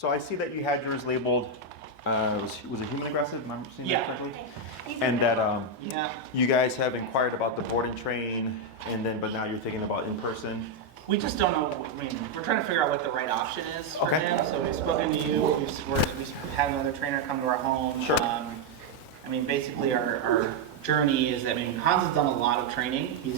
So I see that you had yours labeled, was it human aggressive? Am I seeing that correctly? And that Yeah. you guys have inquired about the board and train, but now you're thinking about in person. We just don't know. I mean, we're trying to figure out what the right option is for Okay. him. So we've spoken to you. We've had another trainer come to our home. Sure. I mean, basically our journey is that, I mean, Hans has done a lot of training. He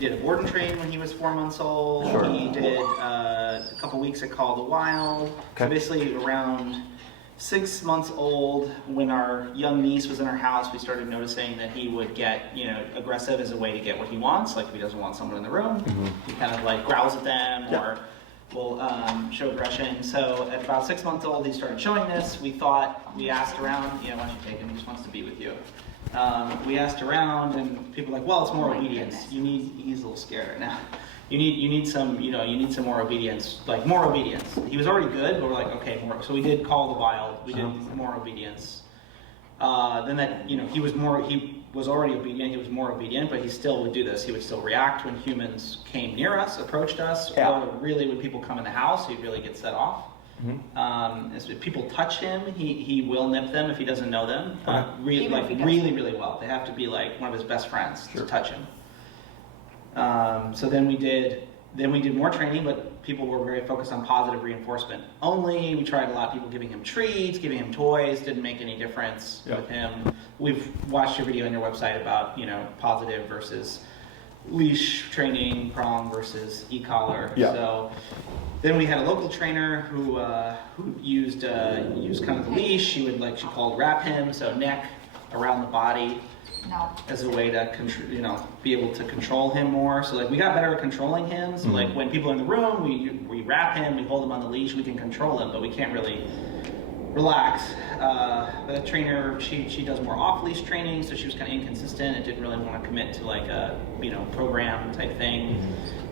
did a board and train when he was 4 months old. Sure. He did a couple weeks at Call the Wild. Okay. So basically around 6 months old, when our young niece was in our house, we started noticing that he would get, aggressive as a way to get what he wants. Like if he doesn't want someone in the room, he kind of like growls at them or will show aggression. So at about 6 months old, he started showing this. We asked around, why don't you take him? He just wants to be with you. We asked around, and people were like, well, it's more obedience. He's a little scared right now. You need some more obedience, like more obedience. He was already good, but we're like, okay, more. So we did Call the Wild. We did more obedience. Then that, he was already obedient. He was more obedient, but he still would do this. He would still react when humans came near us, approached us, or really when people come in the house, he'd really get set off. If people touch him, he will nip them if he doesn't know them. Really well. They have to be like one of his best friends to touch him. So then we did more training, but people were very focused on positive reinforcement only. We tried a lot of people giving him treats, giving him toys, didn't make any difference with him. We've watched your video on your website about, positive versus leash training, prong versus e-collar. So then we had a local trainer who used kind of the leash. She called wrap him, so neck around the body. As a way to be able to control him more. So like we got better at controlling him. So like when people are in the room, we wrap him, we hold him on the leash, we can control him, but we can't really relax. The trainer, she does more off-leash training, so she was kind of inconsistent and didn't really want to commit to like a program type thing.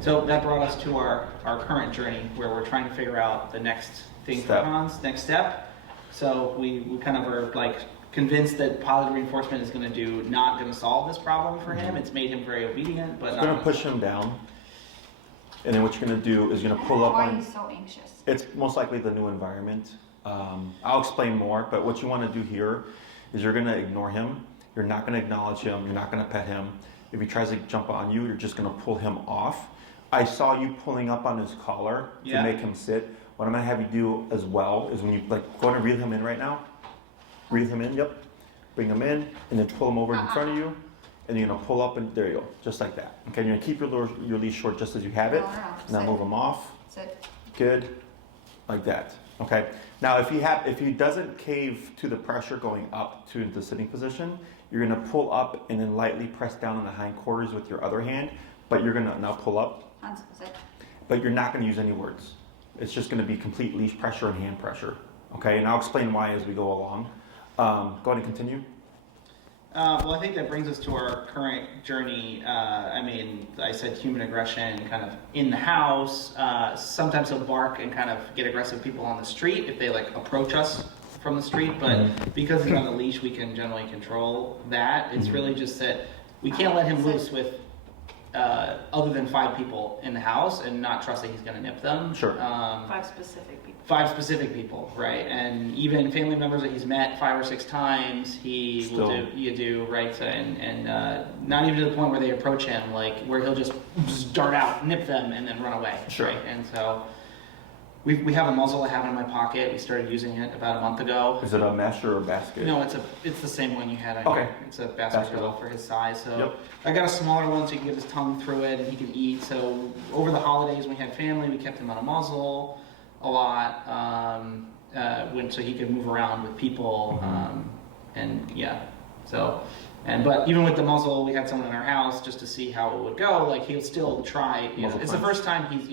So that brought us to our current journey where we're trying to figure out the next thing for Hans, next step. So we kind of are like convinced that positive reinforcement is not going to solve this problem for him. It's made him very obedient, but it's going to push him down. And then what you're going to do is you're going to pull up Why are you so anxious? It's most likely the new environment. I'll explain more, but what you want to do here is you're going to ignore him. You're not going to acknowledge him. You're not going to pet him. If he tries to jump on you, you're just going to pull him off. I saw you pulling up on his collar to make him sit. What I'm going to have you do as well is when you go and reel him in right now. Reel him in, bring him in, and then pull him over in front of you, and you're gonna pull up, and there you go, just like that. Okay, you're gonna keep your leash short just as you have it. Now move him off. Sit. Good, like that. Okay. Now if he doesn't cave to the pressure going up to the sitting position, you're gonna pull up and then lightly press down on the hindquarters with your other hand. But you're gonna now pull up. Hans, sit. But you're not gonna use any words. It's just gonna be complete leash pressure and hand pressure. Okay, and I'll explain why as we go along. Go ahead and continue. Well, I think that brings us to our current journey. I said human aggression kind of in the house. Sometimes he'll bark and kind of get aggressive with people on the street if they approach us from the street. But because he's on the leash, we can generally control that. It's really just that we can't let him loose with other than 5 people in the house and not trust that he's going to nip them. Sure. 5 specific people. 5 specific people, right? And even family members that he's met 5 or 6 times, he will do, right? So, and not even to the point where they approach him, like where he'll just dart out, nip them, and then run away. Sure. Right? And so we have a muzzle I have in my pocket. We started using it about a month ago. Is it a mesh or a basket? No, it's the same one you had on here. It's a basket for his size. So I got a smaller one so he can get his tongue through it and he can eat. So over the holidays when we had family, we kept him on a muzzle a lot, so he could move around with people, but even with the muzzle, we had someone in our house just to see how it would go. Like he'll still try. It's the first time it's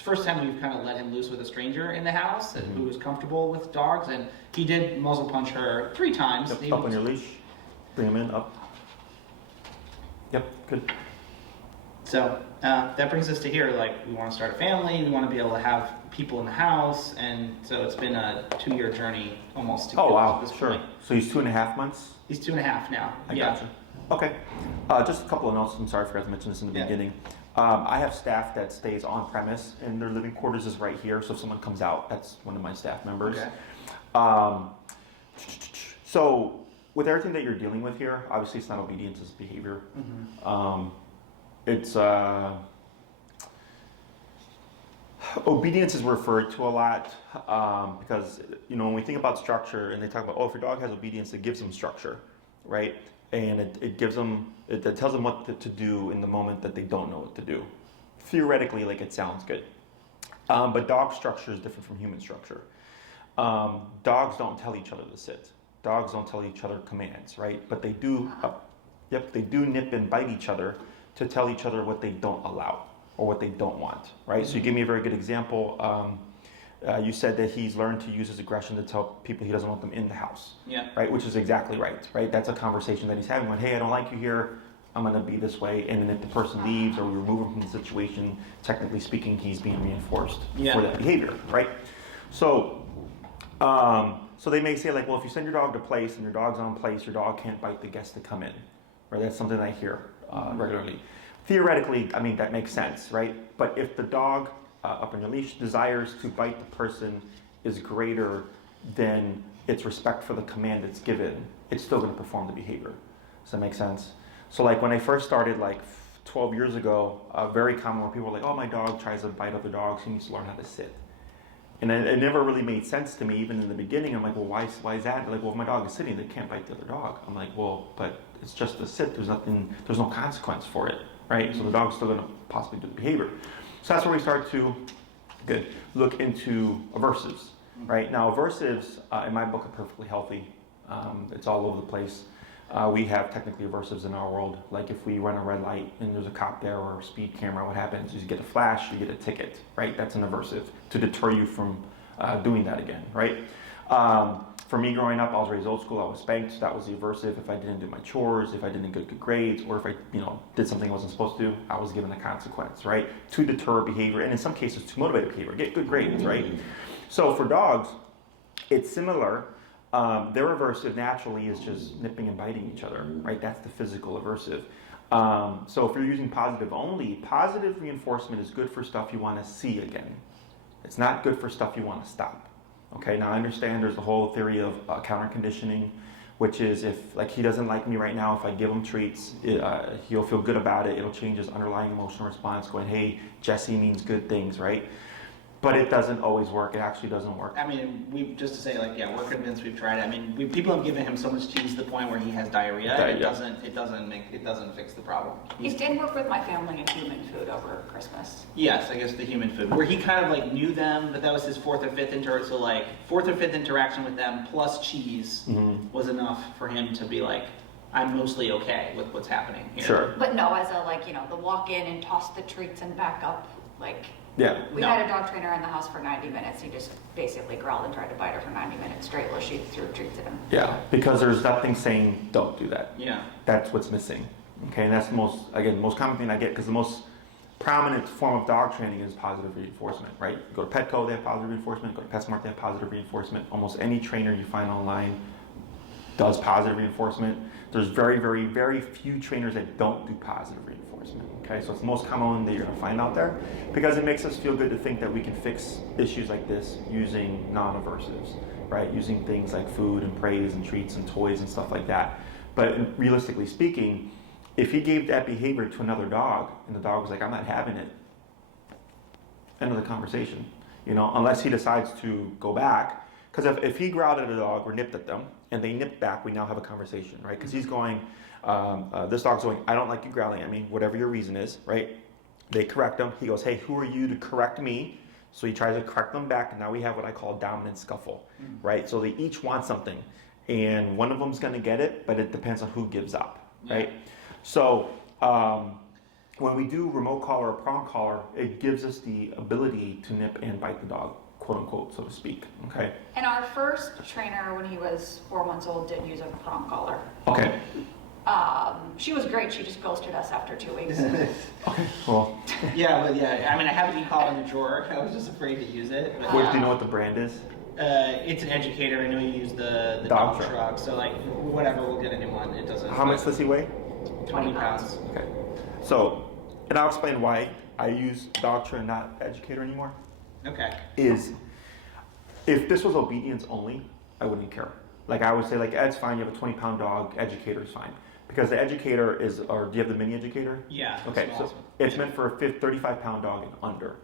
the first time we've kind of let him loose with a stranger in the house who was comfortable with dogs, and he did muzzle punch her 3 times. Up on your leash, bring him in, up. Yep, good. So that brings us to here. Like we want to start a family, we want to be able to have people in the house, and so it's been a 2-year journey almost to get to this point. So he's 2.5 months? He's 2.5 now. I gotcha. Okay. Just a couple of notes. I'm sorry I forgot to mention this in the beginning. I have staff that stays on premise, and their living quarters is right here. So if someone comes out, that's one of my staff members. Okay. So with everything that you're dealing with here, obviously it's not obedience, it's behavior. It's obedience is referred to a lot because when we think about structure and they talk about, if your dog has obedience, it gives them structure, right? And it gives them, it tells them what to do in the moment that they don't know what to do. Theoretically, like, it sounds good. But dog structure is different from human structure. Dogs don't tell each other to sit. Dogs don't tell each other commands, right? But they do, they do nip and bite each other to tell each other what they don't allow or what they don't want, right? So you gave me a very good example. You said that he's learned to use his aggression to tell people he doesn't want them in the house, right? Which is exactly right? That's a conversation that he's having when, hey, I don't like you here, I'm gonna be this way. And then if the person leaves or we remove him from the situation, technically speaking, he's being reinforced for that behavior, right? So, so they may say, like, well, if you send your dog to place and your dog's on place, your dog can't bite the guests that come in, right? That's something I hear regularly. Theoretically, I mean, that makes sense, right? But if the dog up on your leash desires to bite the person is greater than its respect for the command it's given, it's still going to perform the behavior. Does that make sense? So like when I first started, like 12 years ago, very common where people were like, oh, my dog tries to bite other dogs, he needs to learn how to sit. And it never really made sense to me, even in the beginning. I'm like, well, why is that? They're like, well, if my dog is sitting, they can't bite the other dog. I'm like, well, but it's just a sit. There's no consequence for it, right? So the dog's still going to possibly do the behavior. So that's where we start to look into aversives, right? Now, aversives, in my book, are perfectly healthy. It's all over the place. We have technically aversives in our world. Like if we run a red light and there's a cop there or a speed camera, what happens is you get a flash, you get a ticket, right? That's an aversive to deter you from doing that again, right? For me growing up, I was raised old school. I was spanked. So that was the aversive. If I didn't do my chores, if I didn't get good grades, or if I did something I wasn't supposed to do, I was given a consequence, right? To deter behavior, and in some cases to motivate behavior, get good grades, right? So for dogs, it's similar. Their aversive naturally is just nipping and biting each other, right? That's the physical aversive. So if you're using positive only, positive reinforcement is good for stuff you want to see again. It's not good for stuff you want to stop. Okay, now I understand there's the whole theory of counter conditioning, which is if, like, he doesn't like me right now, if I give him treats, he'll feel good about it. It'll change his underlying emotional response going, hey, Jesse means good things, right? But it doesn't always work. It actually doesn't work. I mean, just to say, like, yeah, we're convinced, we've tried it. I mean, people have given him so much cheese to the point where he has diarrhea. It doesn't fix the problem. It did work with my family in human food over Christmas. Yes, I guess the human food, where he kind of like knew them, but that was his fourth or fifth interaction with them plus cheese was enough for him to be like, I'm mostly okay with what's happening here. Sure. But no, as a, like, the walk in and toss the treats and back up, like. Yeah. We had a dog trainer in the house for 90 minutes. He just basically growled and tried to bite her for 90 minutes straight while she threw treats at him. Yeah, because there's nothing saying don't do that. Yeah. That's what's missing. Okay, and that's the most common thing I get, because the most prominent form of dog training is positive reinforcement, right? You go to Petco, they have positive reinforcement. Go to PetSmart, they have positive reinforcement. Almost any trainer you find online does positive reinforcement. There's very, very, very few trainers that don't do positive reinforcement. Okay, so it's the most common one that you're going to find out there, because it makes us feel good to think that we can fix issues like this using non-aversives, right? Using things like food and praise and treats and toys and stuff like that. But realistically speaking, if he gave that behavior to another dog and the dog was like, I'm not having it, end of the conversation, unless he decides to go back. Because if he growled at a dog or nipped at them and they nipped back, we now have a conversation, right? Because he's going, this dog's going, I don't like you growling at me, whatever your reason is, right? They correct him. He goes, hey, who are you to correct me? So he tries to correct them back, and now we have what I call a dominant scuffle, right? So they each want something, and one of them's going to get it, but it depends on who gives up, right? So when we do remote collar or prong collar, it gives us the ability to nip and bite the dog, quote unquote, so to speak, okay? And our first trainer, when he was 4 months old, did use a prong collar. Okay. She was great. She just ghosted us after 2 weeks. Okay, well. Yeah, I mean, I have it called in the drawer. I was just afraid to use it. But, Do you know what the brand is? It's an educator. I know you use the dog truck. So, like, whatever, we'll get a new one. It doesn't. How much does he weigh? 20 pounds. Okay. So and I'll explain why I use doctor and not educator anymore, Okay. is if this was obedience only, I wouldn't care. Like I would say, like, Ed's fine, you have a 20-pound dog, educator is fine. Because the educator is, or do you have the mini educator? Yeah. Okay, so it's meant for a 35-pound dog and under.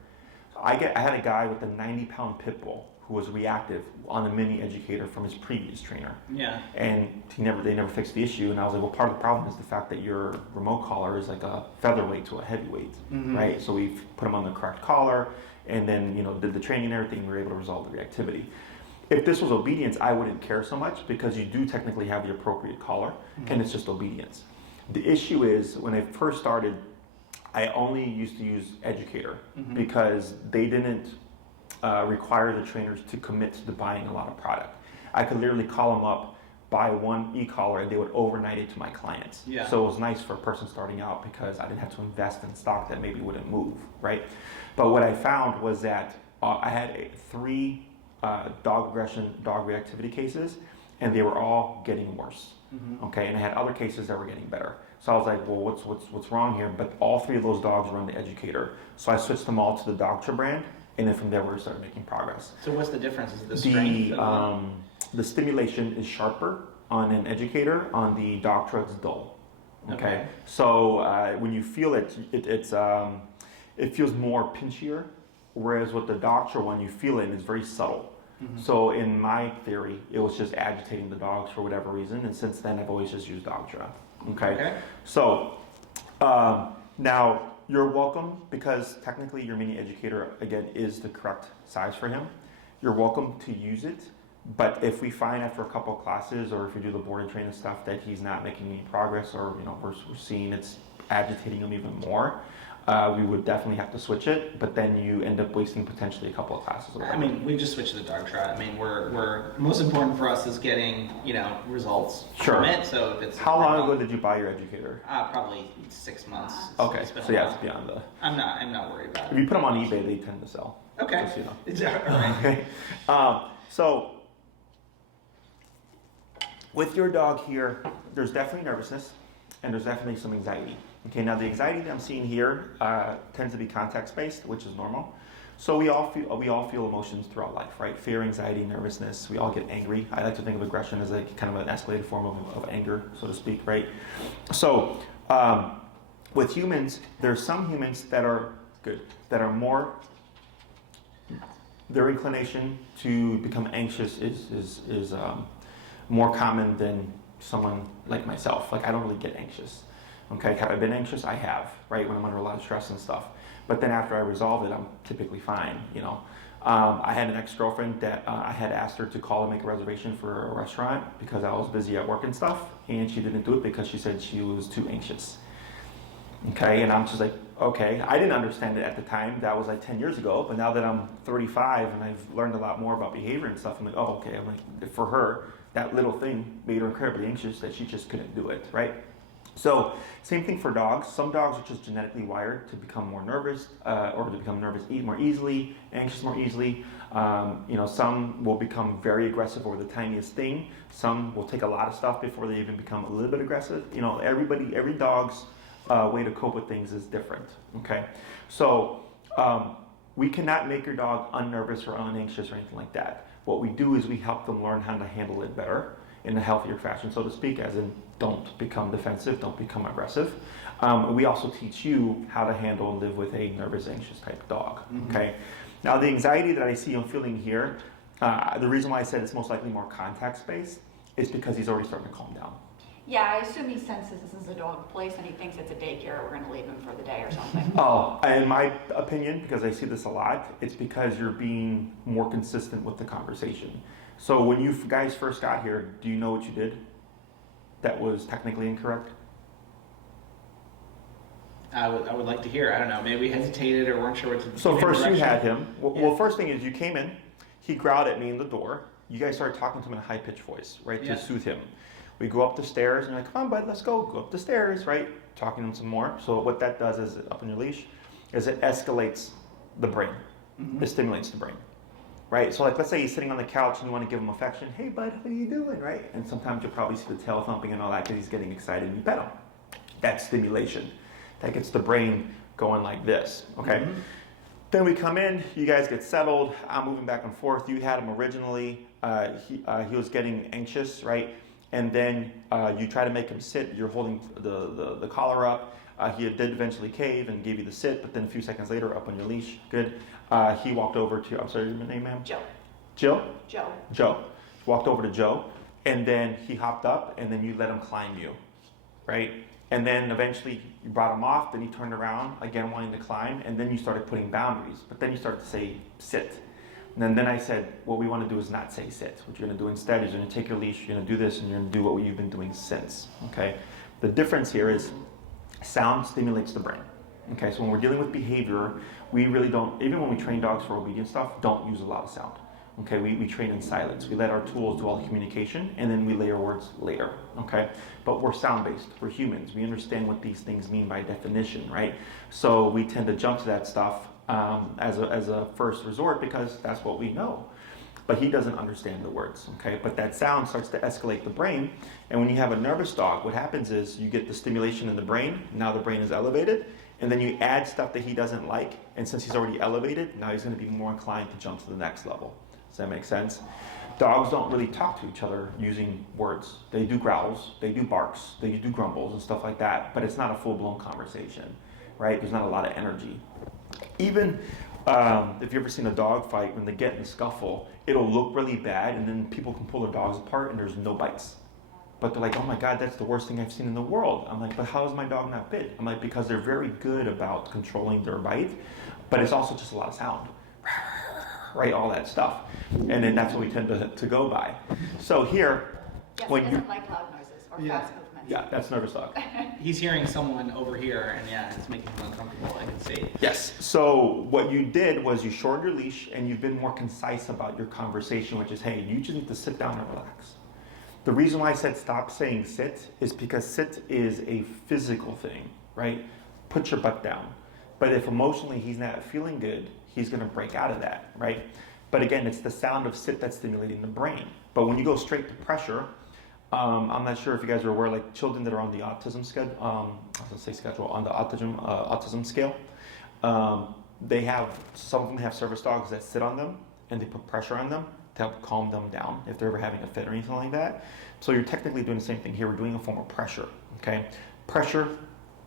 So I had a guy with a 90-pound pit bull who was reactive on the mini educator from his previous trainer. Yeah. And they never fixed the issue. And I was like, well, part of the problem is the fact that your remote collar is like a featherweight to a heavyweight, right? So we've put him on the correct collar, and then did the training and everything. We were able to resolve the reactivity. If this was obedience, I wouldn't care so much because you do technically have the appropriate collar, and it's just obedience. The issue is when I first started, I only used to use educator because they didn't require the trainers to commit to buying a lot of product. I could literally call them up, buy one e-collar, and they would overnight it to my clients. Yeah. So it was nice for a person starting out because I didn't have to invest in stock that maybe wouldn't move, right? But what I found was that I had three dog aggression, dog reactivity cases, and they were all getting worse. Okay, and I had other cases that were getting better. So I was like, well, what's wrong here? But all three of those dogs were on the educator. So I switched them all to the Doctor brand, and then from there we started making progress. So what's the difference? Is it the strength? The stimulation is sharper on an educator. On the Doctor, it's dull. Okay. So when you feel it, it feels more pinchier, whereas with the Doctor one, you feel it and it's very subtle. So in my theory, it was just agitating the dogs for whatever reason, and since then I've always just used Doctor. Okay. So now you're welcome, because technically your mini educator again is the correct size for him. You're welcome to use it, but if we find after a couple of classes, or if we do the board and training stuff, that he's not making any progress, or we're seeing it's agitating him even more, we would definitely have to switch it. But then you end up wasting potentially a couple of classes. I mean, we just switched to the dog trot. I mean, we're most important for us is getting results from it. So if it's how long ago did you buy your educator? Probably 6 months. Okay, so yeah, it's beyond the. I'm not worried about it. If you put them on eBay, they tend to sell. Okay. Just, All right. Okay. So with your dog here, there's definitely nervousness, and there's definitely some anxiety. Okay, now the anxiety that I'm seeing here tends to be context-based, which is normal. So we all feel emotions throughout life, right? Fear, anxiety, nervousness. We all get angry. I like to think of aggression as a kind of an escalated form of anger, so to speak, right? So with humans, there's some humans that are more. Their inclination to become anxious is more common than someone like myself. Like, I don't really get anxious. Okay, have I been anxious? I have, right? When I'm under a lot of stress and stuff. But then after I resolve it, I'm typically fine, I had an ex-girlfriend that I had asked her to call and make a reservation for a restaurant because I was busy at work and stuff, and she didn't do it because she said she was too anxious. Okay, and I'm just like, okay. I didn't understand it at the time. That was like 10 years ago, but now that I'm 35 and I've learned a lot more about behavior and stuff, I'm like, oh, okay. I'm like, for her, that little thing made her incredibly anxious that she just couldn't do it, right? So same thing for dogs. Some dogs are just genetically wired to become more nervous, or to become nervous more easily, anxious more easily. Some will become very aggressive over the tiniest thing. Some will take a lot of stuff before they even become a little bit aggressive. Every dog's way to cope with things is different. Okay, so we cannot make your dog unnervous or unanxious or anything like that. What we do is we help them learn how to handle it better in a healthier fashion, so to speak, as in don't become defensive, don't become aggressive. We also teach you how to handle and live with a nervous, anxious type dog. Okay. Now the anxiety that I see I'm feeling here, the reason why I said it's most likely more context-based is because he's already starting to calm down. Yeah, I assume he senses this is a dog place and he thinks it's a daycare. We're going to leave him for the day or something. Oh, in my opinion, because I see this a lot, it's because you're being more consistent with the conversation. So when you guys first got here, do you know what you did that was technically incorrect? I would like to hear. I don't know. Maybe we hesitated or weren't sure what to do. So first you had him. Well, first thing is you came in. He growled at me in the door. You guys started talking to him in a high-pitched voice, right, to soothe him. We go up the stairs, and you're like, come on, bud, let's go. Go up the stairs, right? Talking to him some more. So what that does is, up on your leash, is it escalates the brain. It stimulates the brain, right? So like, let's say he's sitting on the couch and you want to give him affection. Hey, bud, what are you doing, right? And sometimes you'll probably see the tail thumping and all that because he's getting excited and you pet him. That's stimulation. That gets the brain going like this, okay? Then we come in, you guys get settled, I'm moving back and forth. You had him originally, he was getting anxious, right? And then you try to make him sit, you're holding the collar up. He did eventually cave and gave you the sit, but then a few seconds later, up on your leash, good. He walked over to, I'm sorry, your name, ma'am? Joe. Jill? Joe. Joe. Walked over to Joe, and then he hopped up, and then you let him climb you, right? And then eventually you brought him off, then he turned around, again wanting to climb, and then you started putting boundaries. But then you started to say, sit. And then I said, what we want to do is not say sit. What you're going to do instead is you're going to take your leash, you're going to do this, and you're going to do what you've been doing since, okay? The difference here is sound stimulates the brain. Okay, so when we're dealing with behavior, we really don't, even when we train dogs for obedience stuff, don't use a lot of sound. Okay, we train in silence. We let our tools do all the communication, and then we layer words later, okay? But we're sound-based. We're humans. We understand what these things mean by definition, right? So we tend to jump to that stuff as a first resort because that's what we know. But he doesn't understand the words, okay? But that sound starts to escalate the brain, and when you have a nervous dog, what happens is you get the stimulation in the brain, now the brain is elevated, and then you add stuff that he doesn't like, and since he's already elevated, now he's going to be more inclined to jump to the next level. Does that make sense? Dogs don't really talk to each other using words. They do growls, they do barks, they do grumbles and stuff like that, but it's not a full-blown conversation, right? There's not a lot of energy. Even if you've ever seen a dog fight, when they get in a scuffle, it'll look really bad, and then people can pull their dogs apart and there's no bites. But they're like, oh my God, that's the worst thing I've seen in the world. I'm like, but how is my dog not bit? I'm like, because they're very good about controlling their bite, but it's also just a lot of sound. Right, all that stuff. And then that's what we tend to go by. So here, Yes, when he doesn't like loud noises or fast movements. Yeah, that's nervous dog. He's hearing someone over here, and yeah, it's making him uncomfortable. I can see. Yes. So what you did was you shortened your leash, and you've been more concise about your conversation, which is, hey, you just need to sit down and relax. The reason why I said stop saying sit is because sit is a physical thing, right? Put your butt down. But if emotionally he's not feeling good, he's going to break out of that, right? But again, it's the sound of sit that's stimulating the brain. But when you go straight to pressure, I'm not sure if you guys are aware, like children that are on the autism schedule, on the autism scale, they have, some of them have service dogs that sit on them and they put pressure on them to help calm them down if they're ever having a fit or anything like that. So you're technically doing the same thing here. We're doing a form of pressure, okay? Pressure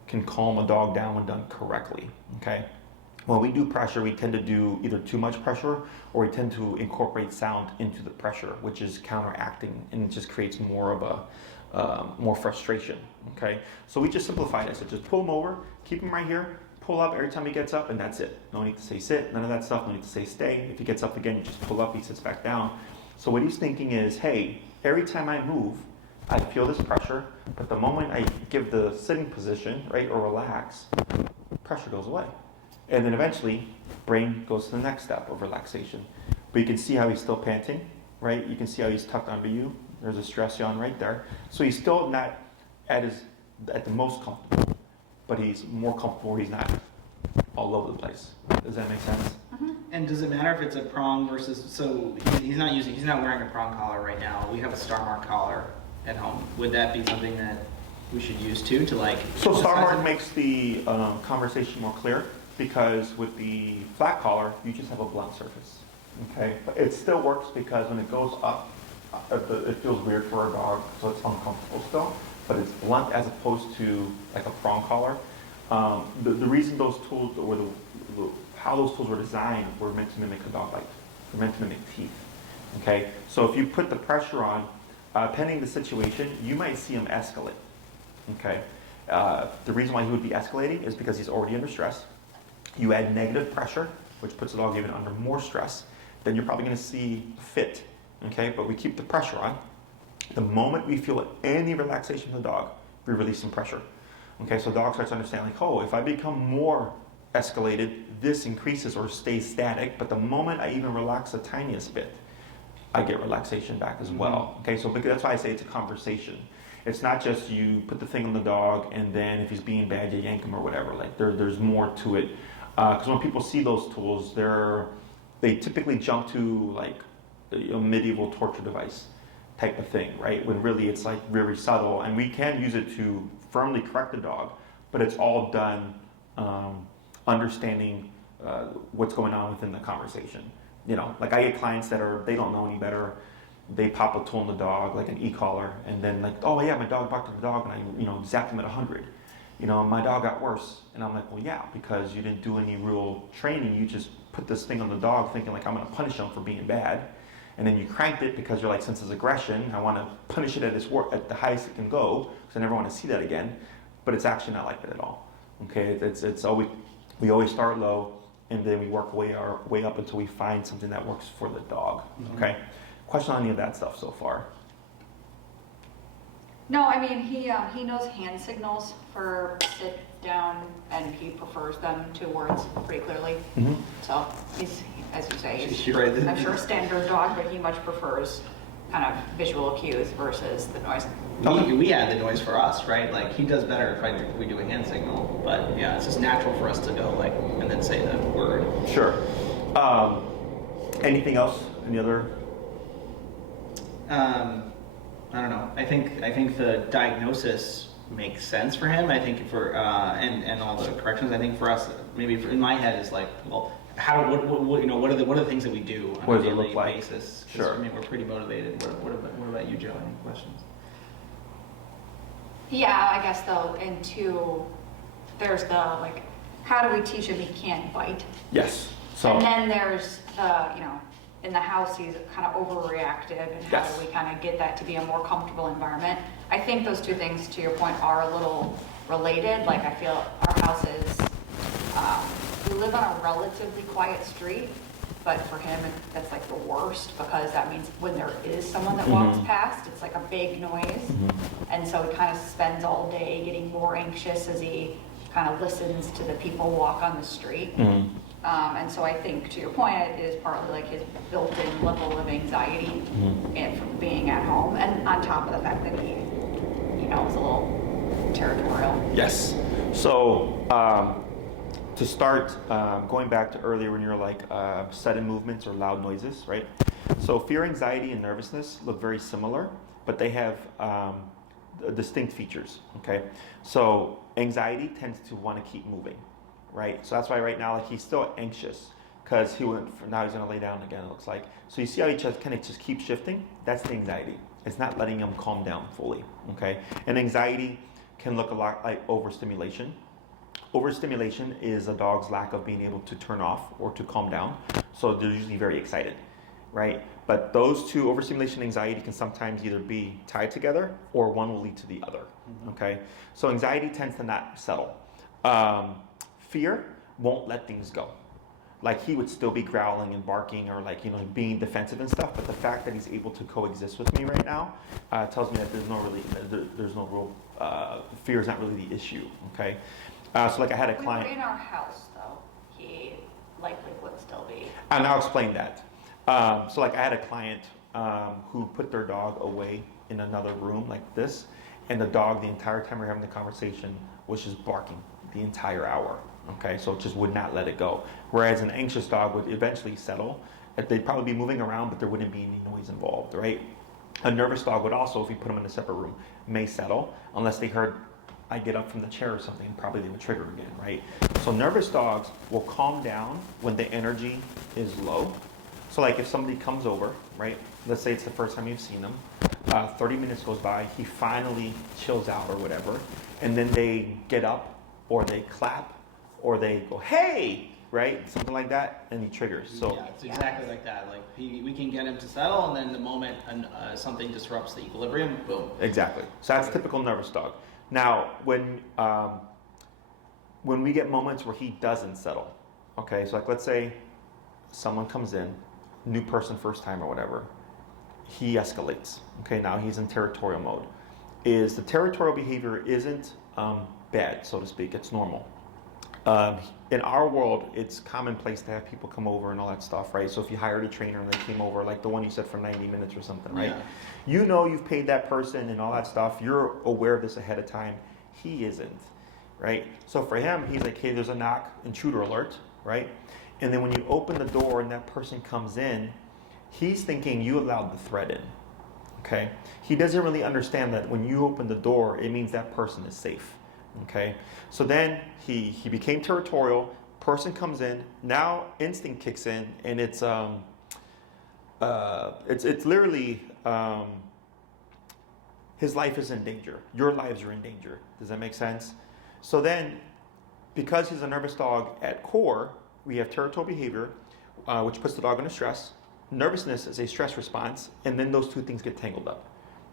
can calm a dog down when done correctly, okay? When we do pressure, we tend to do either too much pressure or we tend to incorporate sound into the pressure, which is counteracting, and it just creates more of a more frustration. Okay, so we just simplified it. So just pull him over, keep him right here, pull up every time he gets up, and that's it. No need to say sit, none of that stuff. No need to say stay. If he gets up again, you just pull up. He sits back down. So what he's thinking is, hey, every time I move, I feel this pressure, but the moment I give the sitting position, right, or relax, pressure goes away. And then eventually, brain goes to the next step of relaxation. But you can see how he's still panting, right? You can see how he's tucked under you. There's a stress yawn right there. So he's still not at the most comfortable, but he's more comfortable where he's not all over the place. Does that make sense? Mm-hmm. And does it matter if it's a prong versus, so he's not wearing a prong collar right now. We have a Star Mark collar at home. Would that be something that we should use too to like? So Star Mark makes the conversation more clear. Because with the flat collar, you just have a blunt surface, okay? But it still works because when it goes up, it feels weird for a dog, so it's uncomfortable still, but it's blunt as opposed to like a prong collar. The reason those tools, or how those tools were designed, were meant to mimic a dog bite. They're meant to mimic teeth, okay? So if you put the pressure on, pending the situation, you might see him escalate, okay? The reason why he would be escalating is because he's already under stress. You add negative pressure, which puts the dog even under more stress, then you're probably going to see fit, okay? But we keep the pressure on. The moment we feel any relaxation from the dog, we release some pressure, okay? So the dog starts to understand, like, oh, if I become more escalated, this increases or stays static, but the moment I even relax the tiniest bit, I get relaxation back as well, okay? So that's why I say it's a conversation. It's not just you put the thing on the dog and then if he's being bad, you yank him or whatever. Like there's more to it. Because when people see those tools, they typically jump to like a medieval torture device type of thing, right? When really it's like very subtle, and we can use it to firmly correct the dog, but it's all done understanding what's going on within the conversation. You know, like I get clients that they don't know any better. They pop a tool in the dog, like an e-collar, and then like, oh yeah, my dog barked at the dog, and I, zapped him at 100. My dog got worse. And I'm like, well, yeah, because you didn't do any real training. You just put this thing on the dog thinking like, I'm going to punish him for being bad. And then you cranked it because you're like, since it's aggression, I want to punish it at the highest it can go, because I never want to see that again. But it's actually not like that at all. Okay, it's always, we always start low, and then we work our way up until we find something that works for the dog. Mm-hmm. Okay, question on any of that stuff so far? No, I mean, he knows hand signals for sit down, and he prefers them to words pretty clearly. Mm-hmm. So he's, as you say, I'm sure a standard dog, but he much prefers kind of visual cues versus the noise. We add the noise for us, right? Like he does better if we do a hand signal, but yeah, it's just natural for us to go like and then say the word. Sure. Anything else? Any other? I don't know. I think the diagnosis makes sense for him. I think for and all the corrections. I think for us, maybe in my head is like, well, what are the things that we do on a daily basis? Sure. I mean, we're pretty motivated. What about you, Joe? Any questions? Yeah, I guess though, and two, there's the like, how do we teach him he can't bite? Yes. So. And then there's the, in the house he's kind of overreactive, and how Yes. do we kind of get that to be a more comfortable environment? I think those two things, to your point, are a little related. Like I feel our house is, we live on a relatively quiet street, but for him that's like the worst, because that means when there is someone that walks past, it's like a big noise. And so he kind of spends all day getting more anxious as he kind of listens to the people walk on the street. And so I think, to your point, it is partly like his built-in level of anxiety and from being at home, and on top of the fact that he, is a little territorial. Yes. So to start, going back to earlier when you're like sudden movements or loud noises, right? So fear, anxiety, and nervousness look very similar, but they have distinct features. Okay. So anxiety tends to want to keep moving. Right, so that's why right now, like he's still anxious because now he's gonna lay down again. It looks like. So you see how he just kind of just keeps shifting. That's the anxiety. It's not letting him calm down fully. Okay, and anxiety can look a lot like overstimulation. Overstimulation is a dog's lack of being able to turn off or to calm down. So they're usually very excited, right? But those two, overstimulation and anxiety, can sometimes either be tied together or one will lead to the other. Okay, so anxiety tends to not settle. Fear won't let things go. Like he would still be growling and barking or like, being defensive and stuff. But the fact that he's able to coexist with me right now tells me that there's no real, fear is not really the issue. Okay. So like I had a client. If we were in our house though, he likely would still be. And I'll explain that. So like I had a client who put their dog away in another room like this. And the dog, the entire time we were having the conversation, was just barking the entire hour. Okay, so it just would not let it go. Whereas an anxious dog would eventually settle. They'd probably be moving around, but there wouldn't be any noise involved, right? A nervous dog would also, if you put them in a separate room, may settle unless they heard I get up from the chair or something, probably they would trigger again, right? So nervous dogs will calm down when the energy is low. So like if somebody comes over, right? Let's say it's the first time you've seen them. 30 minutes goes by, he finally chills out or whatever, and then they get up or they clap or they go, hey, right? Something like that, and he triggers. So yeah, it's exactly like that. Like we can get him to settle, and then the moment something disrupts the equilibrium, boom. Exactly. So that's typical nervous dog. Now, when we get moments where he doesn't settle, okay, so like let's say someone comes in, new person, first time or whatever, he escalates. Okay, now he's in territorial mode. The territorial behavior isn't bad, so to speak, it's normal. In our world, it's commonplace to have people come over and all that stuff, right? So if you hired a trainer and they came over, like the one you said for 90 minutes or something, right? Yeah. You've paid that person and all that stuff. You're aware of this ahead of time. He isn't, right? So for him, he's like, hey, there's a knock, intruder alert, right? And then when you open the door and that person comes in, he's thinking you allowed the threat in, okay? He doesn't really understand that when you open the door, it means that person is safe. Okay, so then he became territorial, person comes in, now instinct kicks in, and it's literally his life is in danger. Your lives are in danger. Does that make sense? So then, because he's a nervous dog at core, we have territorial behavior, which puts the dog under stress. Nervousness is a stress response, and then those two things get tangled up.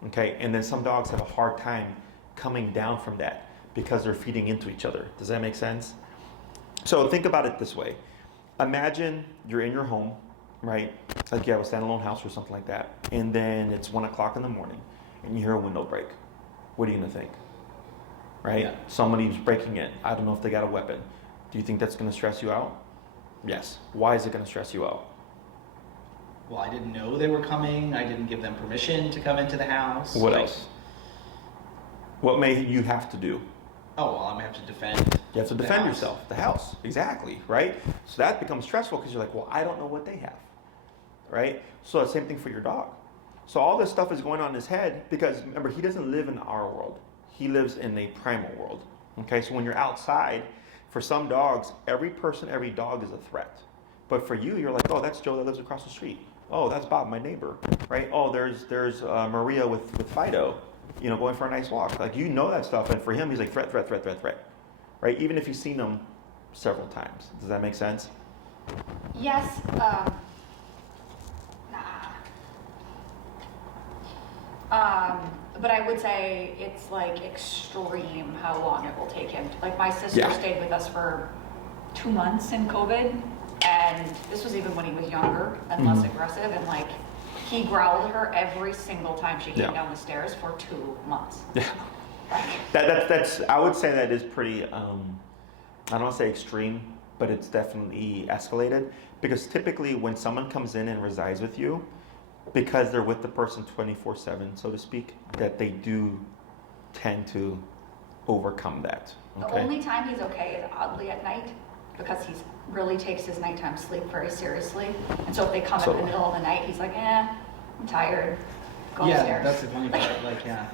Okay, and then some dogs have a hard time coming down from that because they're feeding into each other. Does that make sense? So think about it this way. Imagine you're in your home, right? Like you have a standalone house or something like that, and then it's 1 o'clock in the morning, and you hear a window break. What are you gonna think? Right? Yeah. Somebody's breaking in. I don't know if they got a weapon. Do you think that's gonna stress you out? Yes. Why is it gonna stress you out? Well, I didn't know they were coming. I didn't give them permission to come into the house. What else? What may you have to do? Oh, well, I'm gonna have to defend. You have to the defend house. yourself, the house, exactly, right? So that becomes stressful because you're like, well, I don't know what they have, right? So the same thing for your dog. So all this stuff is going on in his head because remember, he doesn't live in our world. He lives in a primal world, okay? So when you're outside, for some dogs, every person, every dog is a threat. But for you, you're like, oh, that's Joe that lives across the street. Oh, that's Bob, my neighbor, right? Oh, there's Maria with Fido, you know, going for a nice walk. Like, you know that stuff. And for him, he's like, threat, threat, threat, threat, threat, right? Even if you've seen them several times. Does that make sense? Yes, but I would say it's like extreme how long it will take him. Like my sister stayed with us for 2 months in COVID, and this was even when he was younger and less aggressive, and like he growled at her every single time she came down the stairs for 2 months. Yeah. Like, That's I would say that is pretty, I don't want to say extreme, but it's definitely escalated. Because typically when someone comes in and resides with you, because they're with the person 24/7, so to speak, that they do tend to overcome that. the Okay? only time he's okay is oddly at night, because he really takes his nighttime sleep very seriously. And so if they come in the middle of the night, he's like, I'm tired. Go upstairs. That's the funny part. Like, yeah.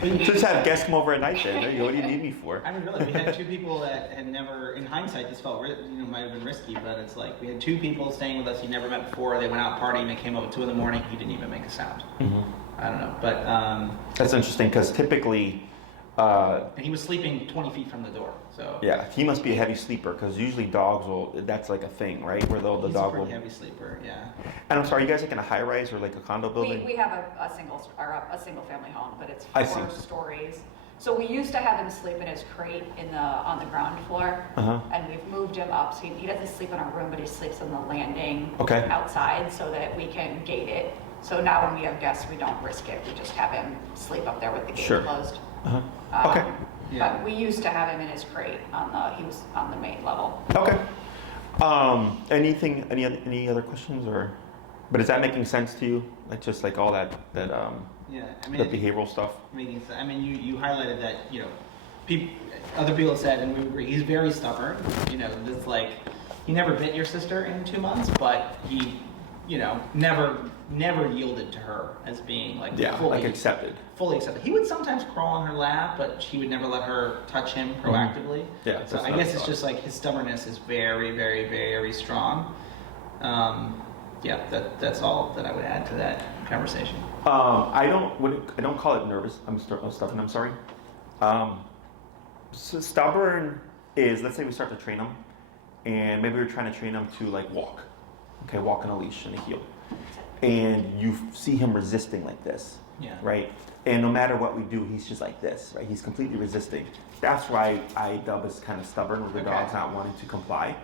Just have guests come over at night then. There you go. What do you need me for? I mean, really, we had two people that had never, in hindsight, this felt, might have been risky, but it's like, we had two people staying with us he never met before. They went out partying, they came up at 2 a.m, he didn't even make a sound. I don't know, but... That's interesting, because typically... and he was sleeping 20 feet from the door, so... Yeah, he must be a heavy sleeper, because usually dogs will... That's like a thing, right? Where the He's dog a will... pretty heavy sleeper, yeah. And I'm sorry, you guys like in a high-rise or like a condo building? We have a single family home, but it's I 4 see. stories. So we used to have him sleep in his crate on the ground floor, and we've moved him up. So he doesn't sleep in our room, but he sleeps on the landing outside so that we can gate it. So now when we have guests, we don't risk it. We just have him sleep up there with the gate closed. Okay. But we used to have him in his crate he was on the main level. Okay. Any other questions or? But is that making sense to you? Like just like all that Yeah, I mean, the behavioral stuff. I mean, you highlighted that, other people have said, and we agree, he's very stubborn. It's like, he never bit your sister in 2 months, but he, never yielded to her as being like fully accepted. Fully accepted. He would sometimes crawl on her lap, but she would never let her touch him proactively. Yeah. So I guess it's just like his stubbornness is very, very, very strong. That's all that I would add to that conversation. I don't call it nervous. I'm stubborn. I'm sorry. So stubborn is, let's say we start to train him, and maybe we're trying to train him to like walk on a leash and a heel, and you see him resisting like this, right? And no matter what we do, he's just like this, right? He's completely resisting. That's why I dub as kind of stubborn, where the dog's not wanting to comply.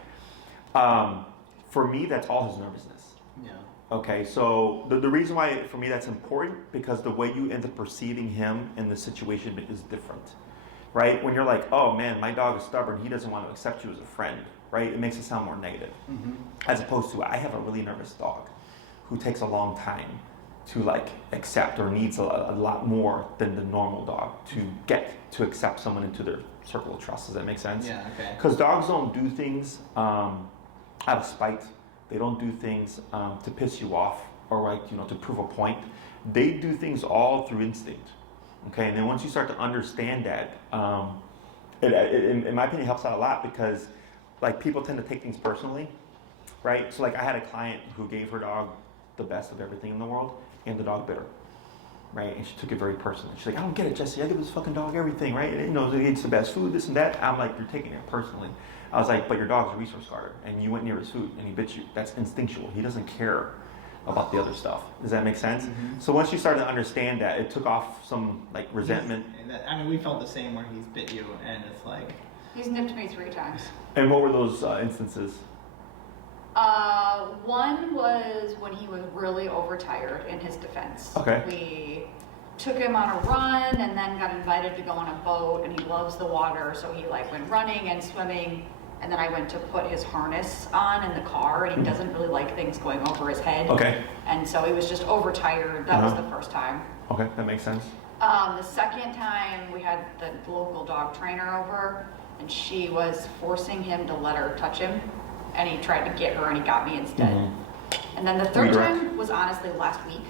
For me, that's all his nervousness. Yeah. Okay, so the reason why for me that's important, because the way you end up perceiving him in the situation is different, right? When you're like, oh man, my dog is stubborn, he doesn't want to accept you as a friend, right? It makes it sound more negative. As opposed to, I have a really nervous dog who takes a long time to like accept, or needs a lot more than the normal dog to get to accept someone into their circle of trust. Does that make sense? Yeah, okay. Because dogs don't do things out of spite. They don't do things to piss you off or to prove a point. They do things all through instinct. Okay, and then once you start to understand that, it in my opinion helps out a lot, because like people tend to take things personally, right? So like I had a client who gave her dog the best of everything in the world, and the dog bit her, right? And she took it very personally. She's like, I don't get it, Jesse. I give this fucking dog everything, right? And, you know, he eats the best food, this and that. I'm like, you're taking it personally. I was like, but your dog's a resource guarder, and you went near his food, and he bit you. That's instinctual. He doesn't care about the other stuff. Does that make sense? Mm-hmm. So once you started to understand that, it took off some like resentment. I mean, we felt the same where he's bit you, and it's like... He's nipped me 3 times. And what were those instances? One was when he was really overtired in his defense. Okay. We took him on a run and then got invited to go on a boat, and he loves the water, so he like went running and swimming, and then I went to put his harness on in the car, and he doesn't really like things going over his head. Okay. And so he was just overtired. That was the first time. Okay, that makes sense. The second time we had the local dog trainer over, and she was forcing him to let her touch him, and he tried to get her, and he got me instead. And then the third time was honestly last week.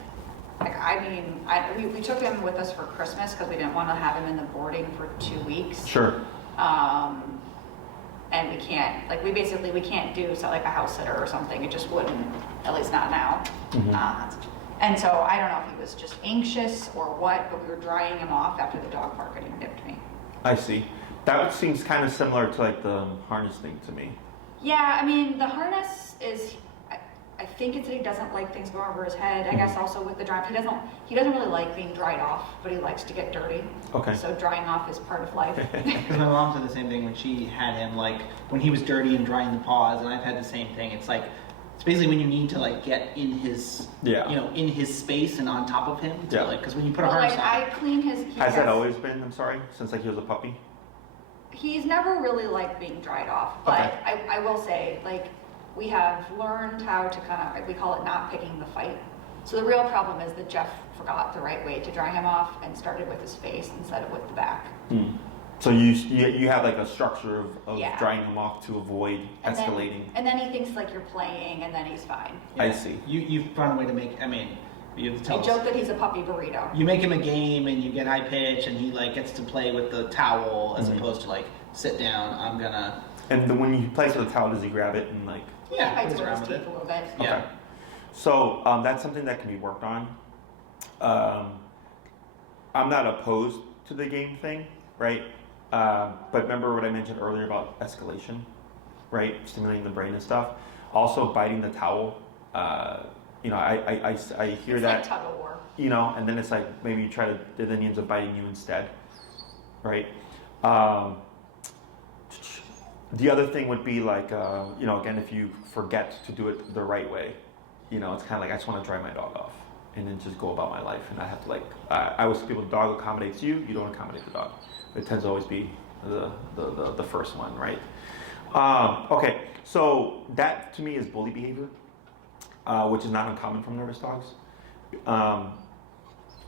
Like, I mean, we took him with us for Christmas because we didn't want to have him in the boarding for 2 weeks. Sure. And we can't, like, we can't do so like a house sitter or something. It just wouldn't, at least not now. And so I don't know if he was just anxious or what, but we were drying him off after the dog park and he nipped me. I see. That seems kind of similar to like the harness thing to me. Yeah, I mean, the harness is, I think it's that he doesn't like things going over his head. I guess also with the dry, he doesn't really like being dried off, but he likes to get dirty. Okay. So drying off is part of life. Because my mom said the same thing when she had him, like, when he was dirty and drying the paws, and I've had the same thing. It's like, it's basically when you need to, like, get in his, you know, in his space and on top of him. To, like, because when you put a harness on. I clean his... Has that always been, I'm sorry, since like he was a puppy? He's never really liked being dried off, but Okay. I will say, like, we have learned how to kind of, we call it not picking the fight. So the real problem is that Jeff forgot the right way to dry him off and started with his face instead of with the back. So you have like a structure of Yeah. drying him off to avoid And escalating. and then he thinks like you're playing, and then he's fine. I see. You've found a way to make, I mean, you have to tell I us. joke that he's a puppy burrito. You make him a game and you get high pitch and he like gets to play with the towel as opposed to like, sit down, I'm gonna... And when he plays with the towel, does he grab it and like... Yeah, He bites plays with around his with teeth it. a little bit. Yeah. Okay. So that's something that can be worked on. I'm not opposed to the game thing, right? But remember what I mentioned earlier about escalation, right? Stimulating the brain and stuff. Also biting the towel. You know, I hear It's that. like tug of war. You know, and then it's like maybe you try to, then he ends up biting you instead, right? The other thing would be like, you know, again, if you forget to do it the right way, you know, it's kind of like I just want to dry my dog off and then just go about my life, and I have to like, I always tell people, the dog accommodates you, you don't accommodate the dog. It tends to always be the first one, right? Okay, so that to me is bully behavior, which is not uncommon from nervous dogs.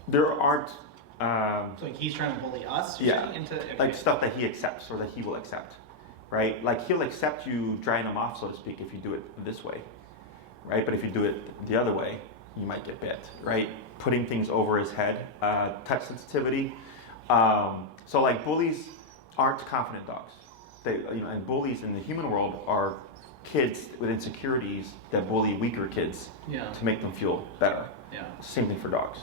There aren't. So like he's trying to bully us? Yeah, into, okay. like stuff that he accepts or that he will accept, right? Like he'll accept you drying him off, so to speak, if you do it this way, right? But if you do it the other way, you might get bit, right? Putting things over his head, touch sensitivity. So like bullies aren't confident dogs. They, you know, and bullies in the human world are kids with insecurities that bully weaker kids to make them feel better. Yeah. Same thing for dogs.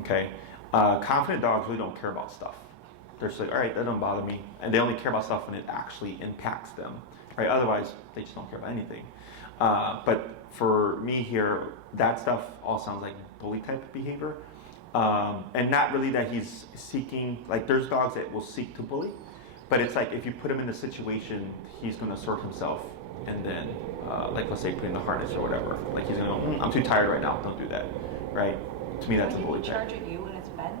Okay. Confident dogs really don't care about stuff. They're just like, all right, that doesn't bother me, and they only care about stuff when it actually impacts them, right? Otherwise, they just don't care about anything. But for me here, that stuff all sounds like bully type behavior, and not really that he's seeking. Like, there's dogs that will seek to bully, but it's like if you put him in a situation, he's going to assert himself, and then, like let's say putting the harness or whatever, like he's going to go, I'm too tired right now, don't do that, right? To me, that's a bully type. Charging you when it's bed?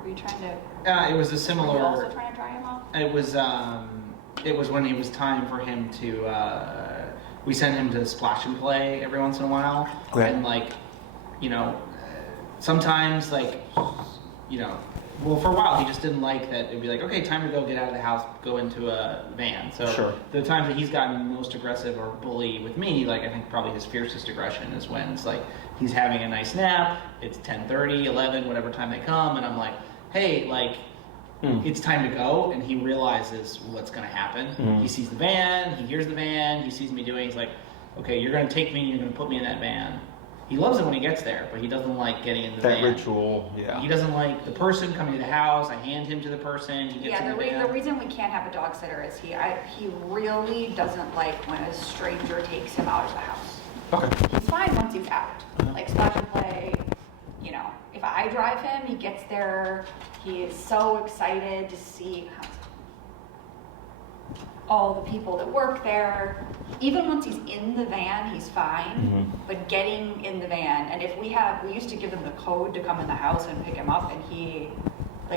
Were you trying to? It was a Were you similar... also trying to dry him off? It was when it was time for him to, we sent him to splash and play every once in a while. Okay. And like, you know, sometimes like, you know, well for a while he just didn't like that. It'd be like, okay, time to go get out of the house, go into a van. So Sure. the times that he's gotten most aggressive or bully with me, like I think probably his fiercest aggression is when it's like, he's having a nice nap, it's 10:30, 11, whatever time they come, and I'm like, hey, like, it's time to go, and he realizes what's going to happen. He sees the van, he hears the van, he sees me doing, he's like, okay, you're going to take me and you're going to put me in that van. He loves it when he gets there, but he doesn't like getting in the van. That ritual, yeah. He doesn't like the person coming to the house. I hand him to the person. He gets in the van. The reason we can't have a dog sitter is he really doesn't like when a stranger takes him out of the house. Okay. He's fine once he's out. Like splash and play, you know. If I drive him, he gets there. He is so excited to see all the people that work there. Even once he's in the van, he's fine. But getting in the van, and if we used to give him the code to come in the house and pick him up, and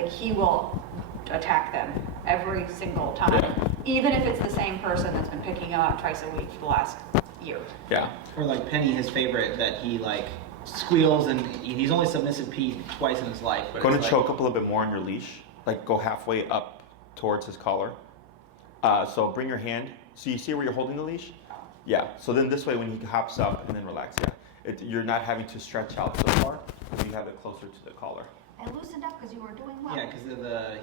he will attack them every single time. Yeah. Even if it's the same person that's been picking him up twice a week for the last year. Yeah. Or like Penny, his favorite, that he like squeals, and he's only submissive peed twice in his life. But Going to choke up a little bit more on your leash, like go halfway up towards his collar. So bring your hand. So you see where you're holding the leash? Yeah. So then this way, when he hops up, and then relax. Yeah. You're not having to stretch out so far. You have it closer to the collar. I loosened up because you were doing well. Yeah, because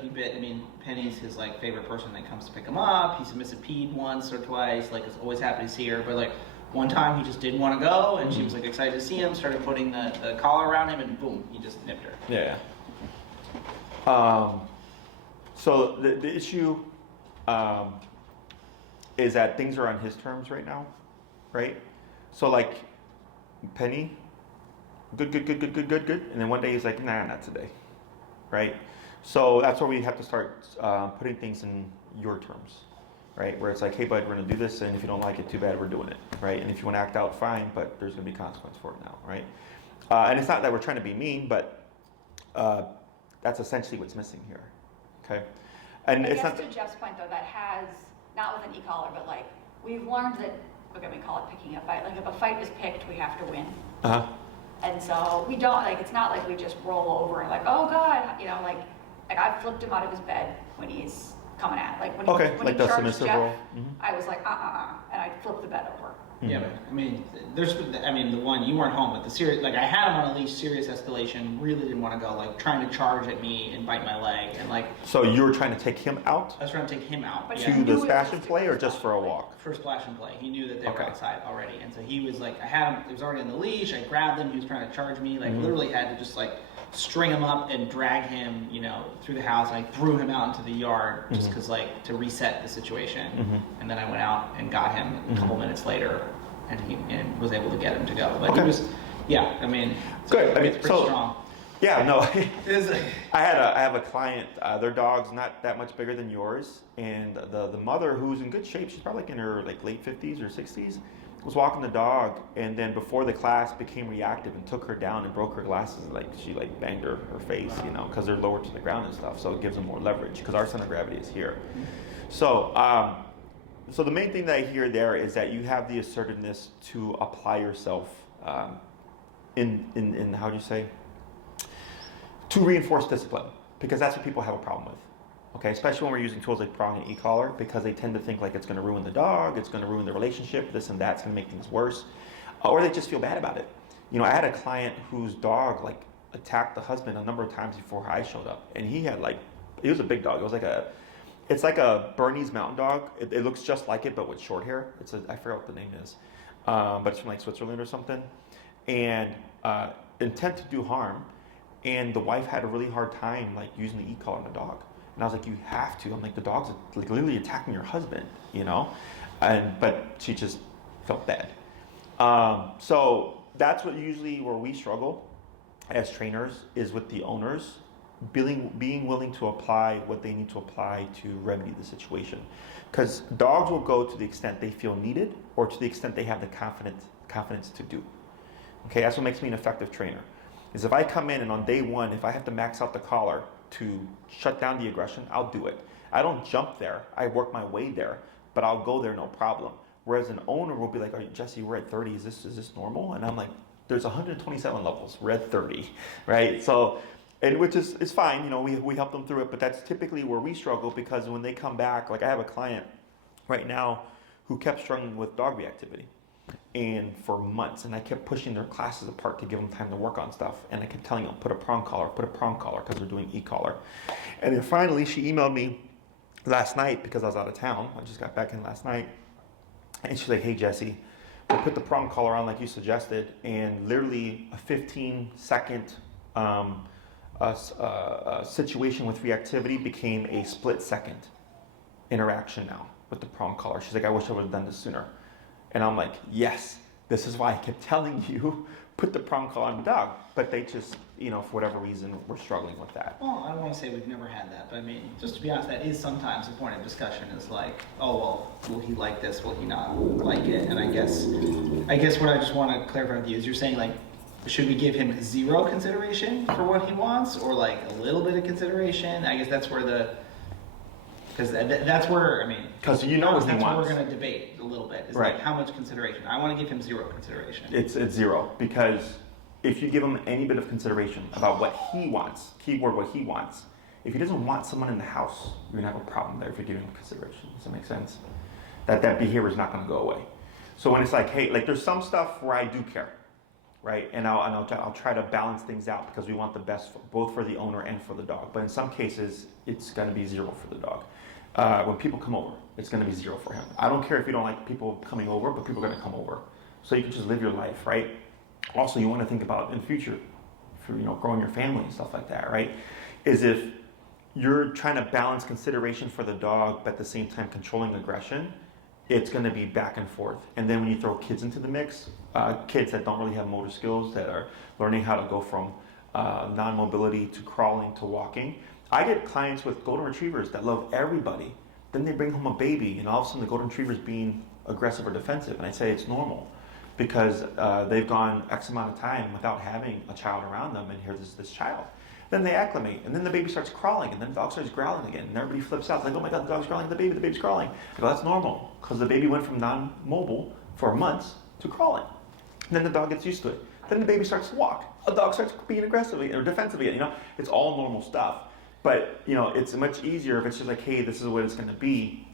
he bit. I mean, Penny's his like favorite person that comes to pick him up. He submissive peed once or twice. Like, is always happy to see her. But like one time, he just didn't want to go, and she was like excited to see him. Started putting the collar around him, and boom, he just nipped her. Yeah. So the issue is that things are on his terms right now, right? So like Penny, good, and then one day he's like, nah, not today, right? So that's where we have to start putting things in your terms, right? Where it's like, hey bud, we're gonna do this, and if you don't like it, too bad, we're doing it, right? And if you want to act out, fine, but there's gonna be consequence for it now, right? And it's not that we're trying to be mean, but that's essentially what's missing here, okay? And I it's guess not to Jeff's point though, that has, not with an e-collar, but like, we've learned that, okay, we call it picking a fight. Like if a fight is picked, we have to win. And so we don't, like, it's not like we just roll over and like, oh God, you know, like I've flipped him out of his bed when he's coming at, like when like he the charged submissive Jeff, role. I was like, and I flipped the bed over. Yeah, but I mean, the one you weren't home, but the serious, like I had him on a leash, serious escalation. Really didn't want to go, like trying to charge at me and bite my leg, and like. So you were trying to take him out I was trying to take him out. But to the splash and play, or just for a walk? For splash and play. He knew that they were Okay. outside already, and so he was like, I had him. He was already on the leash. I grabbed him. He was trying to charge me. Like literally had to just like string him up and drag him, you know, through the house. I threw him out into the yard just because like to reset the situation, and then I went out and got him a couple minutes later. And was able to get him to go. But Okay. he was, yeah, I mean, Good. I mean, it's pretty strong. Yeah, no. Is I have a client. Their dog's not that much bigger than yours, and the mother, who's in good shape, she's probably like in her like late 50s or 60s, was walking the dog, and then before the class became reactive and took her down and broke her glasses. Like she like banged her face, you know, because they're lower to the ground and stuff, so it gives them more leverage because our center of gravity is here. So. So the main thing that I hear there is that you have the assertiveness to apply yourself in how do you say? To reinforce discipline, because that's what people have a problem with. Okay, especially when we're using tools like prong and e-collar, because they tend to think like it's going to ruin the dog, it's going to ruin the relationship, this and that, it's going to make things worse, or they just feel bad about it. You know, I had a client whose dog like attacked the husband a number of times before I showed up, and he had like, it was a big dog. It was like it's like a Bernese Mountain Dog. It looks just like it, but with short hair. I forget what the name is, but it's from like Switzerland or something. And intent to do harm, and the wife had a really hard time like using the e-collar on the dog. And I was like, you have to. I'm like, the dog's like literally attacking your husband, you know. But she just felt bad. So that's what usually where we struggle as trainers is with the owners. Being willing to apply what they need to apply to remedy the situation, because dogs will go to the extent they feel needed or to the extent they have the confidence to do. Okay, that's what makes me an effective trainer. Is if I come in and on day one, if I have to max out the collar to shut down the aggression, I'll do it. I don't jump there. I work my way there, but I'll go there no problem. Whereas an owner will be like, "Oh, Jesse, we're at 30. Is this normal?" And I'm like, "There's 127 levels. We're at 30, right?" So. And which is fine, you know, we help them through it, but that's typically where we struggle, because when they come back, like I have a client right now who kept struggling with dog reactivity. and for months, and I kept pushing their classes apart to give them time to work on stuff, and I kept telling them, put a prong collar, because they're doing e-collar. And then finally, she emailed me last night because I was out of town. I just got back in last night, and she's like, hey, Jesse, we put the prong collar on like you suggested, and literally a 15-second situation with reactivity became a split-second interaction now with the prong collar. She's like, I wish I would have done this sooner. And I'm like, yes, this is why I kept telling you, put the prong collar on the dog. But they just, for whatever reason, we're struggling with that. Well, I don't want to say we've never had that, but I mean, just to be honest, that is sometimes a point of discussion is like, oh, well, will he like this? Will he not like it? And I guess what I just want to clarify with you is you're saying like, should we give him zero consideration for what he wants or like a little bit of consideration? I guess that's where because that's where, I mean, because what he wants. That's what we're going to debate a little bit. Is right. Like how much consideration? I want to give him zero consideration. It's zero, because if you give him any bit of consideration about what he wants, keyword what he wants, if he doesn't want someone in the house, you're going to have a problem there if you're giving him consideration. Does that make sense? That behavior is not going to go away. So when it's like, hey, like there's some stuff where I do care, right? And I'll try to balance things out because we want the best both for the owner and for the dog. But in some cases, it's going to be zero for the dog. When people come over, it's going to be zero for him. I don't care if you don't like people coming over, but people are going to come over. So you can just live your life, right? Also, you want to think about in the future, for growing your family and stuff like that, right? Is if you're trying to balance consideration for the dog, but at the same time controlling aggression, it's going to be back and forth. And then when you throw kids into the mix, kids that don't really have motor skills, that are learning how to go from non-mobility to crawling to walking. I get clients with golden retrievers that love everybody. Then they bring home a baby, and all of a sudden the golden retriever's being aggressive or defensive. And I say it's normal because they've gone X amount of time without having a child around them, and here's this child. Then they acclimate, and then the baby starts crawling, and then the dog starts growling again, and everybody flips out. It's like, oh my God, the dog's growling, the baby's crawling. I go, that's normal, because the baby went from non-mobile for months to crawling. And then the dog gets used to it. Then the baby starts to walk. A dog starts being aggressive or defensive again. It's all normal stuff. But, it's much easier if it's just like, hey, this is what it's going to be.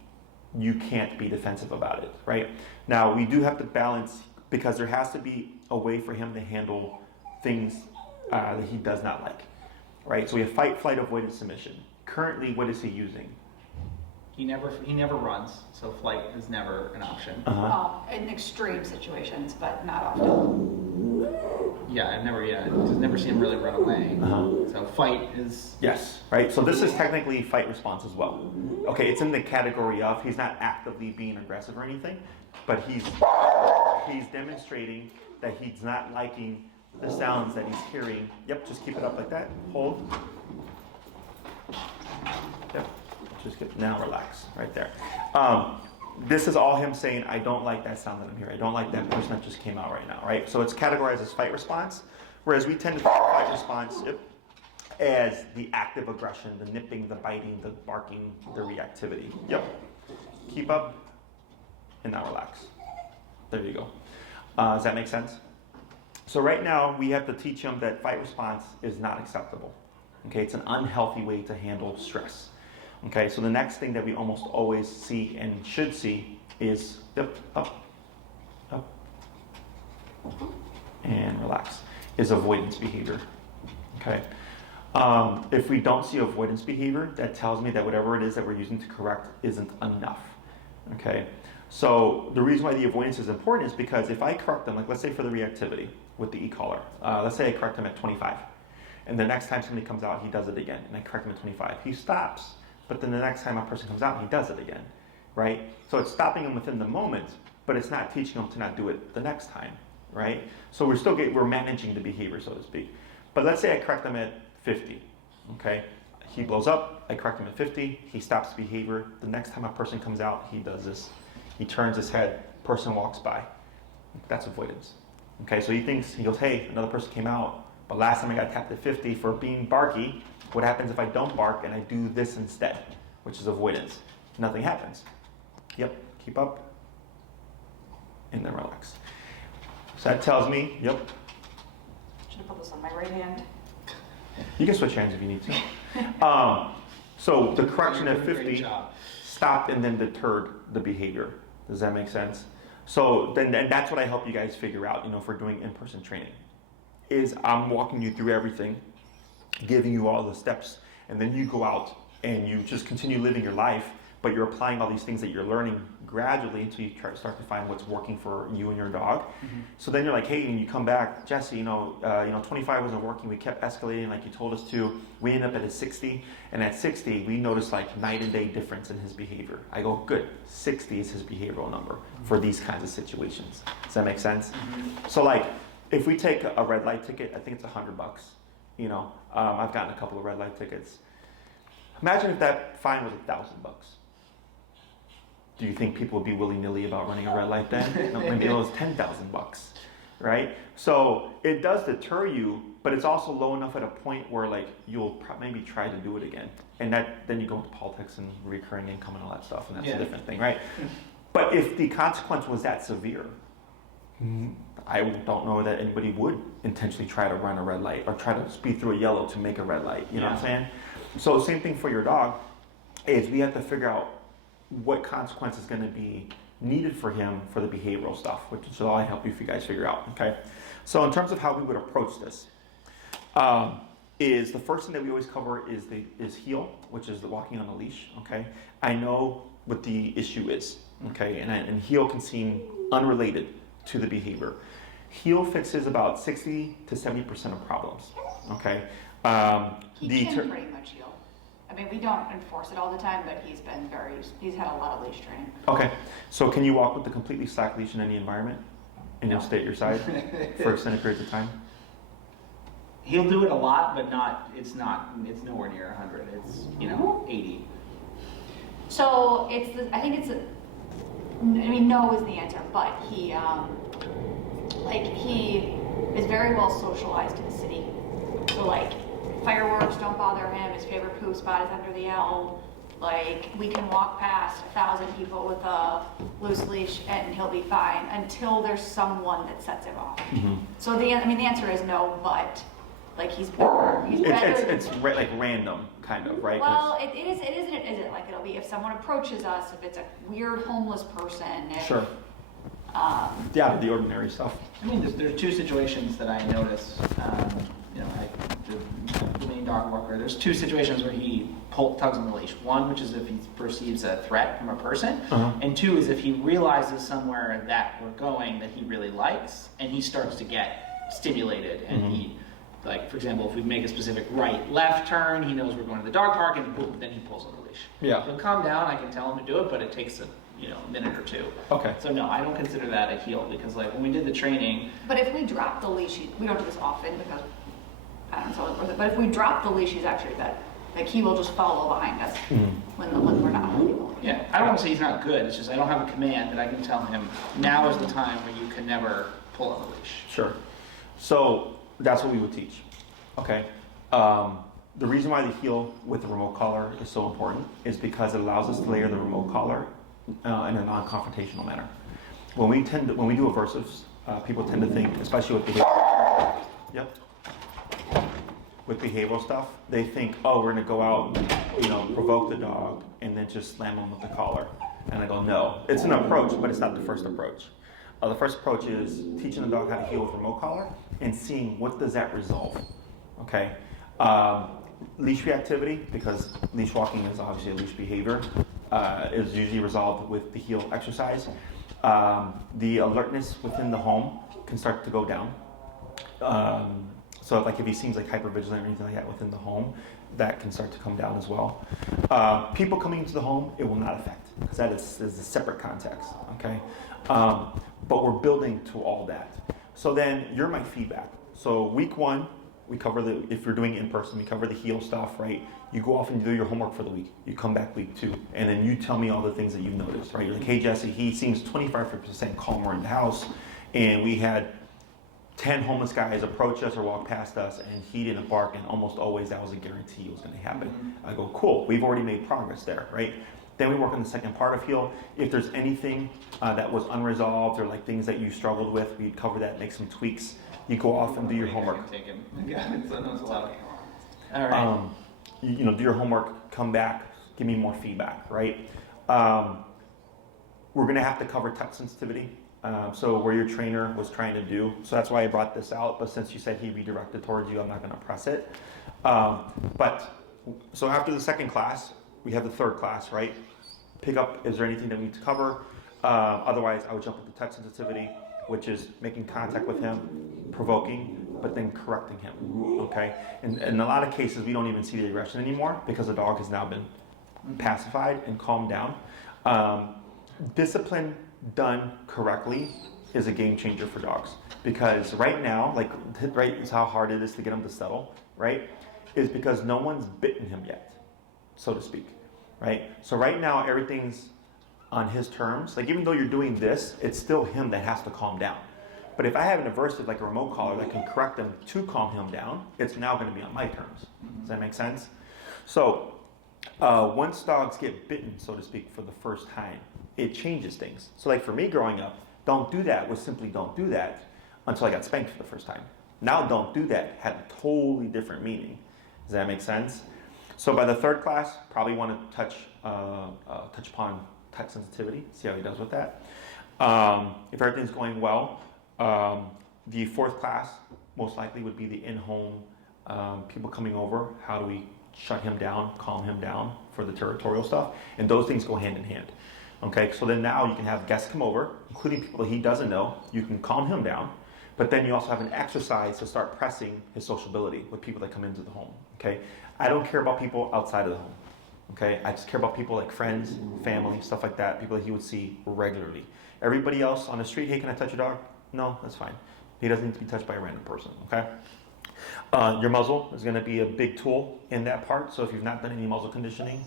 You can't be defensive about it, right? Now, we do have to balance, because there has to be a way for him to handle things that he does not like, right? So we have fight, flight, avoid, and submission. Currently, what is he using? He never runs, so flight is never an option. In extreme situations, but not often. Yeah, I've never seen him really run away. So fight is... Yes, right? So this is technically fight response as well. Okay, it's in the category of, he's not actively being aggressive or anything, but he's demonstrating that he's not liking the sounds that he's hearing. Yep, just keep it up like that. Hold. Yep, now relax, right there. This is all him saying, I don't like that sound that I'm hearing. I don't like that person that just came out right now, right? So it's categorized as fight response, whereas we tend to think of fight response as the active aggression, the nipping, the biting, the barking, the reactivity. Yep. Keep up, and now relax. There you go. Does that make sense? So right now, we have to teach him that fight response is not acceptable. Okay, it's an unhealthy way to handle stress. Okay, so the next thing that we almost always see and should see is up, and relax, is avoidance behavior. Okay, if we don't see avoidance behavior, that tells me that whatever it is that we're using to correct isn't enough. Okay, so the reason why the avoidance is important is because if I correct them, like let's say for the reactivity with the e-collar, let's say I correct him at 25, and the next time somebody comes out, he does it again, and I correct him at 25, he stops. But then the next time a person comes out, he does it again, right? So it's stopping him within the moment, but it's not teaching him to not do it the next time, right? So we're managing the behavior, so to speak. But let's say I correct him at 50, okay? He blows up, I correct him at 50, he stops the behavior. The next time a person comes out, he does this. He turns his head, person walks by. That's avoidance, okay? So he goes, hey, another person came out, but last time I got tapped at 50 for being barky. What happens if I don't bark and I do this instead, which is avoidance? Nothing happens. Yep, keep up, and then relax. So that tells me, yep. Should have put this on my right hand. You can switch hands if you need to. So the correction at 50 stopped and then deterred the behavior. Does that make sense? So then that's what I help you guys figure out, if we're doing in-person training, is I'm walking you through everything, giving you all the steps, and then you go out and you just continue living your life, but you're applying all these things that you're learning gradually until you start to find what's working for you and your dog. Mm-hmm. So then you're like, hey, and you come back, Jesse, 25 wasn't working. We kept escalating like you told us to. We ended up at a 60, and at 60, we noticed like night and day difference in his behavior. I go, good, 60 is his behavioral number for these kinds of situations. Does that make sense? Mm-hmm. So like, if we take a red light ticket, I think it's $100. I've gotten a couple of red light tickets. Imagine if that fine was $1,000. Do you think people would be willy-nilly about running a red light then? No, maybe it was $10,000, right? So it does deter you, but it's also low enough at a point where like you'll maybe try to do it again, and then you go into politics and recurring income and all that stuff, and that's a different thing, right? But if the consequence was that severe, I don't know that anybody would intentionally try to run a red light or try to speed through a yellow to make a red light. You know what I'm saying? So same thing for your dog is we have to figure out what consequence is going to be needed for him for the behavioral stuff, which is all I help you guys figure out. Okay. So in terms of how we would approach this, is the first thing that we always cover is heel, which is the walking on a leash. Okay. I know what the issue is. Okay. And heel can seem unrelated to the behavior. Heel fixes about 60 to 70% of problems. Okay. He can pretty much heal. I mean, we don't enforce it all the time, but he's had a lot of leash training. Okay. So can you walk with a completely slack leash in any environment? And you'll stay at your side for extended periods of time? He'll do it a lot, but it's nowhere near 100. It's, 80. So no is the answer, but he is very well socialized in the city. So like, fireworks don't bother him. His favorite poop spot is under the L. Like, we can walk past 1,000 people with a loose leash and he'll be fine until there's someone that sets him off. Mm-hmm. So the answer is no, but like he's better. It's like random kind of, right? Well, it isn't. Like, it'll be if someone approaches us, if it's a weird homeless person. Sure. The ordinary stuff. I mean, there's two situations that I notice. The main dog walker. There's two situations where he tugs on the leash. One, which is if he perceives a threat from a person, and two is if he realizes somewhere that we're going that he really likes, and he starts to get stimulated, and he, like for example, if we make a specific right-left turn, he knows we're going to the dog park, and boom, then he pulls on the leash. Yeah. He'll calm down. I can tell him to do it, but it takes a minute or two. Okay. So no, I don't consider that a heel because like when we did the training. But if we drop the leash, we don't do this often because I don't know, so but if we drop the leash, he's actually better. Like he will just follow behind us when we're not holding. Yeah, I don't want to say he's not good. It's just I don't have a command that I can tell him now is the time where you can never pull on the leash. Sure. So that's what we would teach. Okay. The reason why the heel with the remote collar is so important is because it allows us to layer the remote collar in a non-confrontational manner. When we do aversives, people tend to think, especially with behavior. Yep. With behavioral stuff, they think, oh, we're going to go out, provoke the dog, and then just slam them with the collar. And I go, no. It's an approach, but it's not the first approach. The first approach is teaching the dog how to heel with remote collar and seeing what does that resolve. Okay. Leash reactivity, because leash walking is obviously a leash behavior, is usually resolved with the heel exercise. The alertness within the home can start to go down. So like if he seems like hypervigilant or anything like that within the home, that can start to come down as well. People coming into the home, it will not affect, because that is a separate context, okay? But we're building to all that. So then you're my feedback. So week one, we cover if you're doing it in person, we cover the heel stuff, right? You go off and do your homework for the week. You come back week two, and then you tell me all the things that you've noticed, right? You're like, hey, Jesse, he seems 25% calmer in the house, and we had 10 homeless guys approach us or walk past us, and he didn't bark, and almost always that was a guarantee it was going to happen. I go, cool, we've already made progress there, right? Then we work on the second part of heel. If there's anything that was unresolved or like things that you struggled with, we cover that, make some tweaks. You go off and do your homework. All right. Do your homework, come back, give me more feedback, right? We're going to have to cover touch sensitivity. So where your trainer was trying to do, so that's why I brought this out, but since you said he redirected towards you, I'm not gonna press it. So after the second class, we have the third class, right? Pick up, is there anything that we need to cover? Otherwise, I would jump into touch sensitivity, which is making contact with him, provoking, but then correcting him, okay? And in a lot of cases, we don't even see the aggression anymore because the dog has now been pacified and calmed down. Discipline done correctly is a game changer for dogs, because right now, like, right, is how hard it is to get them to settle, right? Is because no one's bitten him yet, so to speak, right? So right now, everything's on his terms. Like, even though you're doing this, it's still him that has to calm down. But if I have an aversive, like a remote collar, that can correct him to calm him down, it's now going to be on my terms. Does that make sense? So once dogs get bitten, so to speak, for the first time, it changes things. So like for me growing up, don't do that was simply don't do that until I got spanked for the first time. Now don't do that had a totally different meaning. Does that make sense? So by the third class, probably want to touch upon touch sensitivity, see how he does with that. If everything's going well, the fourth class most likely would be the in-home people coming over. How do we shut him down, calm him down for the territorial stuff? And those things go hand in hand. Okay, so then now you can have guests come over, including people that he doesn't know. You can calm him down, but then you also have an exercise to start pressing his sociability with people that come into the home. Okay, I don't care about people outside of the home. Okay, I just care about people like friends, family, stuff like that, people that he would see regularly. Everybody else on the street, hey, can I touch your dog? No, that's fine. He doesn't need to be touched by a random person, okay? Your muzzle is gonna be a big tool in that part, so if you've not done any muzzle conditioning,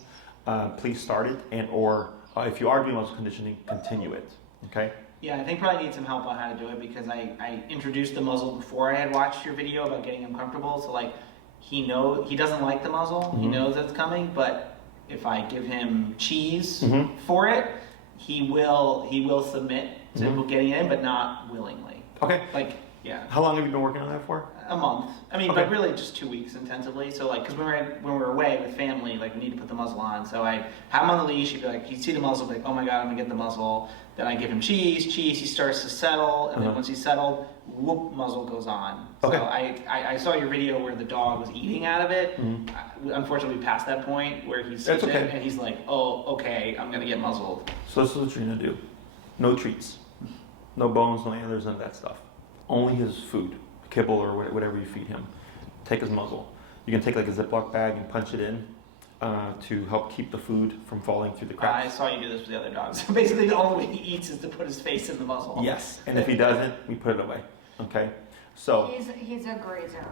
please start it, and or if you are doing muzzle conditioning, continue it, okay? Yeah, I think probably need some help on how to do it, because I introduced the muzzle before I had watched your video about getting him comfortable, so like, he doesn't like the muzzle, he knows it's coming, but if I give him cheese for it, he will submit to getting it in, but not willingly. Okay. Like, yeah. How long have you been working on that for? A month. I mean, Okay. but really just 2 weeks intensively. So like, because when we're away with family, like we need to put the muzzle on. So I have him on the leash. He'd be like, he'd see the muzzle, be like, oh my god, I'm gonna get the muzzle. Then I give him cheese. He starts to settle, and then once he's settled, whoop, muzzle goes on. Okay. So I saw your video where the dog was eating out of it. Unfortunately, we passed that point where he sees okay. it and he's like, oh, okay, I'm gonna get muzzled. So this is what you're gonna do. No treats. No bones, no antlers, none of that stuff. Only his food, kibble or whatever you feed him. Take his muzzle. You can take like a Ziploc bag and punch it in to help keep the food from falling through the I cracks. saw you do this with the other dogs. So basically, the only way he eats is to put his face in the muzzle. Yes, and if he doesn't, we put it away. Okay? So, He's a grazer,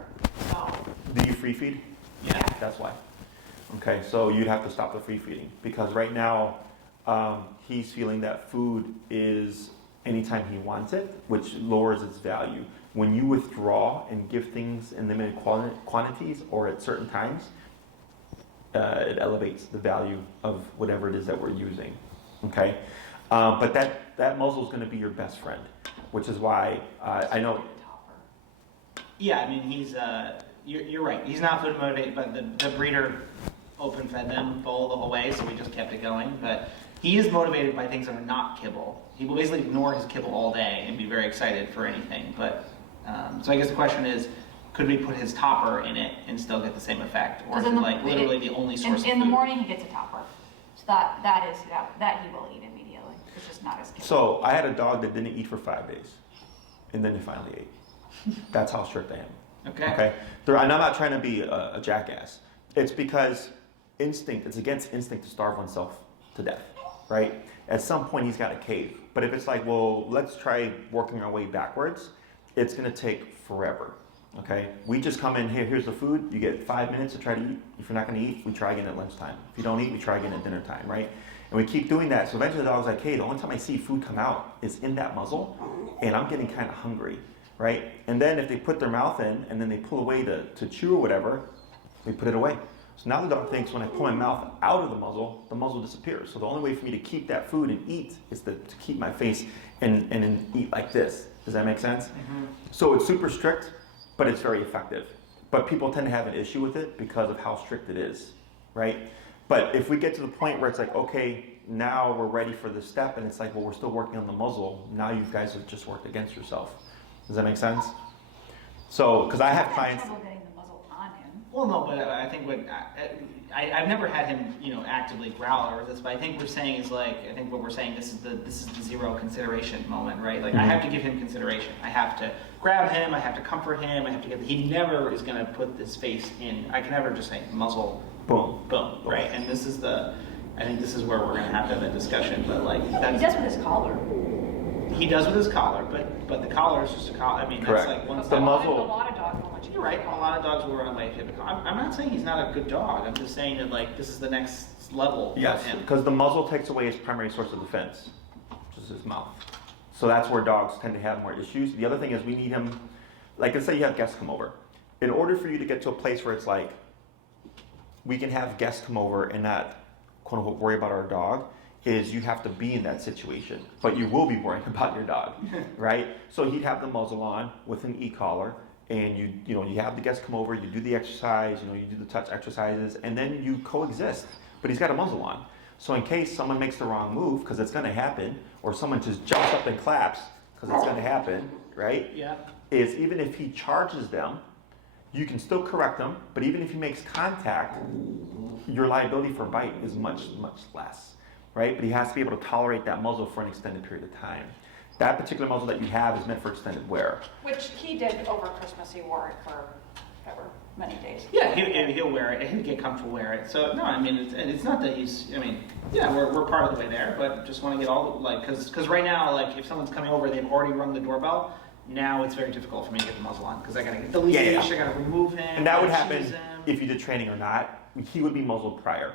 so. do you free feed? Yeah. That's why. Okay, so you'd have to stop the free feeding because right now he's feeling that food is anytime he wants it, which lowers its value. When you withdraw and give things in limited quantities or at certain times, it elevates the value of whatever it is that we're using. Okay, but that muzzle is going to be your best friend, which is why I know. Yeah, I mean, you're right. He's not food motivated, but the breeder open fed them bowl the whole way, so we just kept it going. But he is motivated by things that are not kibble. He will basically ignore his kibble all day and be very excited for anything. But so I guess the question is, could we put his topper in it and still get the same effect, or is it like literally the only source of food? In the morning, he gets a topper, so that he will eat immediately. It's just not as kibble. So I had a dog that didn't eat for 5 days, and then he finally ate. That's how strict I am. Okay. And I'm not trying to be a jackass. It's because it's against instinct to starve oneself to death, right? At some point, he's got to cave. But if it's like, well, let's try working our way backwards, it's going to take forever, okay? We just come in, here's the food. You get 5 minutes to try to eat. If you're not going to eat, we try again at lunchtime. If you don't eat, we try again at dinner time, right? And we keep doing that. So eventually the dog's like, hey, the only time I see food come out is in that muzzle, and I'm getting kind of hungry, right? And then if they put their mouth in and then they pull away to chew or whatever, we put it away. So now the dog thinks when I pull my mouth out of the muzzle disappears. So the only way for me to keep that food and eat is to keep my face and eat like this. Does that make sense? So it's super strict, but it's very effective. But people tend to have an issue with it because of how strict it is, right? But if we get to the point where it's like, okay, now we're ready for this step, and it's like, well, we're still working on the muzzle. Now you guys have just worked against yourself. Does that make sense? So, because I have clients. Trouble getting the muzzle on him. Well, no, but I think I've never had him, actively growl or this, but I think we're saying is like, I think what we're saying, this is the zero consideration moment, right? Like, I have to give him consideration. I have to grab him, I have to comfort him, I have to he never is going to put this face in. I can never just say muzzle, Boom. boom, right? And this is I think this is where we're going to have a discussion, but like, He does with his collar. he does with his collar, but the collar is just a collar. I mean, Correct. that's like one The step. muzzle- A lot of dogs will let you. You're right. A lot of dogs will run away if you have a collar. I'm not saying he's not a good dog. I'm just saying that like this is the next level Yes, of him. because the muzzle takes away his primary source of defense, which is his mouth. So that's where dogs tend to have more issues. The other thing is we need him, like let's say you have guests come over. In order for you to get to a place where it's like, we can have guests come over and not, quote unquote, worry about our dog, is you have to be in that situation. But you will be worrying about your dog, right? So he'd have the muzzle on with an e-collar, and you have the guests come over, you do the exercise, you do the touch exercises, and then you coexist. But he's got a muzzle on. So in case someone makes the wrong move, because it's going to happen, or someone just jumps up and claps, because it's going to happen, right? Yeah. Is even if he charges them, you can still correct them, but even if he makes contact, your liability for a bite is much, much less, right? But he has to be able to tolerate that muzzle for an extended period of time. That particular muzzle that you have is meant for extended wear. Which he did over Christmas. He wore it for ever many days. Yeah, he'll wear it. He'll get comfortable wearing it. So no, I mean, it's not that he's. I mean, yeah, we're part of the way there, but just want to get all because right now, like if someone's coming over, they've already rung the doorbell. Now it's very difficult for me to get the muzzle on because I gotta get the leash, I gotta remove him. And that would choose happen him. if you did training or not. He would be muzzled prior,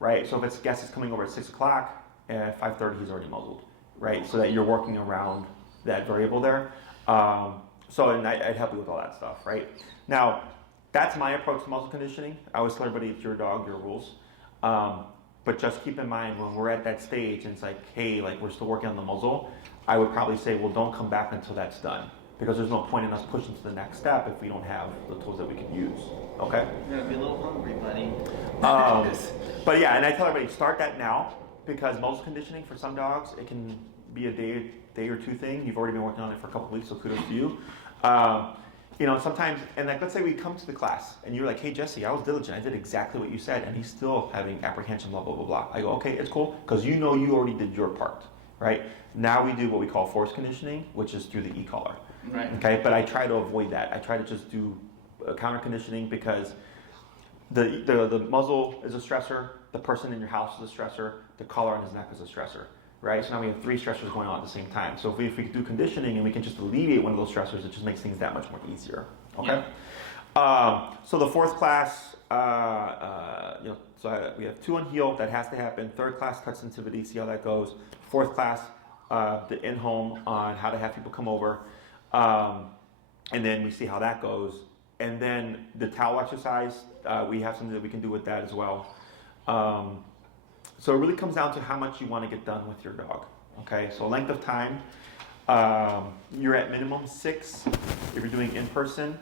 right? So if it's guest is coming over at 6 o'clock, at 5:30 he's already muzzled, right? So that you're working around that variable there. And I'd help you with all that stuff, right? Now, that's my approach to muzzle conditioning. I always tell everybody it's your dog, your rules. But just keep in mind when we're at that stage and it's like, hey, like we're still working on the muzzle, I would probably say, well, don't come back until that's done. Because there's no point in us pushing to the next step if we don't have the tools that we can use, okay? You're gonna be a little hungry, buddy. But yeah, and I tell everybody, start that now because muzzle conditioning for some dogs, it can be a day or two thing. You've already been working on it for a couple of weeks, so kudos to you. Sometimes, and like let's say we come to the class and you're like, hey Jesse, I was diligent, I did exactly what you said, and he's still having apprehension, blah, blah, blah, blah. I go, okay, it's cool, because you already did your part, right? Now we do what we call force conditioning, which is through the e-collar. Right. Okay, but I try to avoid that. I try to just do counter conditioning because the muzzle is a stressor, the person in your house is a stressor, the collar on his neck is a stressor, right? So now we have 3 stressors going on at the same time. So if we do conditioning and we can just alleviate one of those stressors, it just makes things that much more easier. Okay. Yeah. So the 4th class, we have 2 on heel, that has to happen. 3rd class touch sensitivity, see how that goes. 4th class, the in-home on how to have people come over. And then we see how that goes. And then the towel exercise, we have something that we can do with that as well. So it really comes down to how much you want to get done with your dog. Okay, so length of time, you're at minimum 6 if you're doing in person.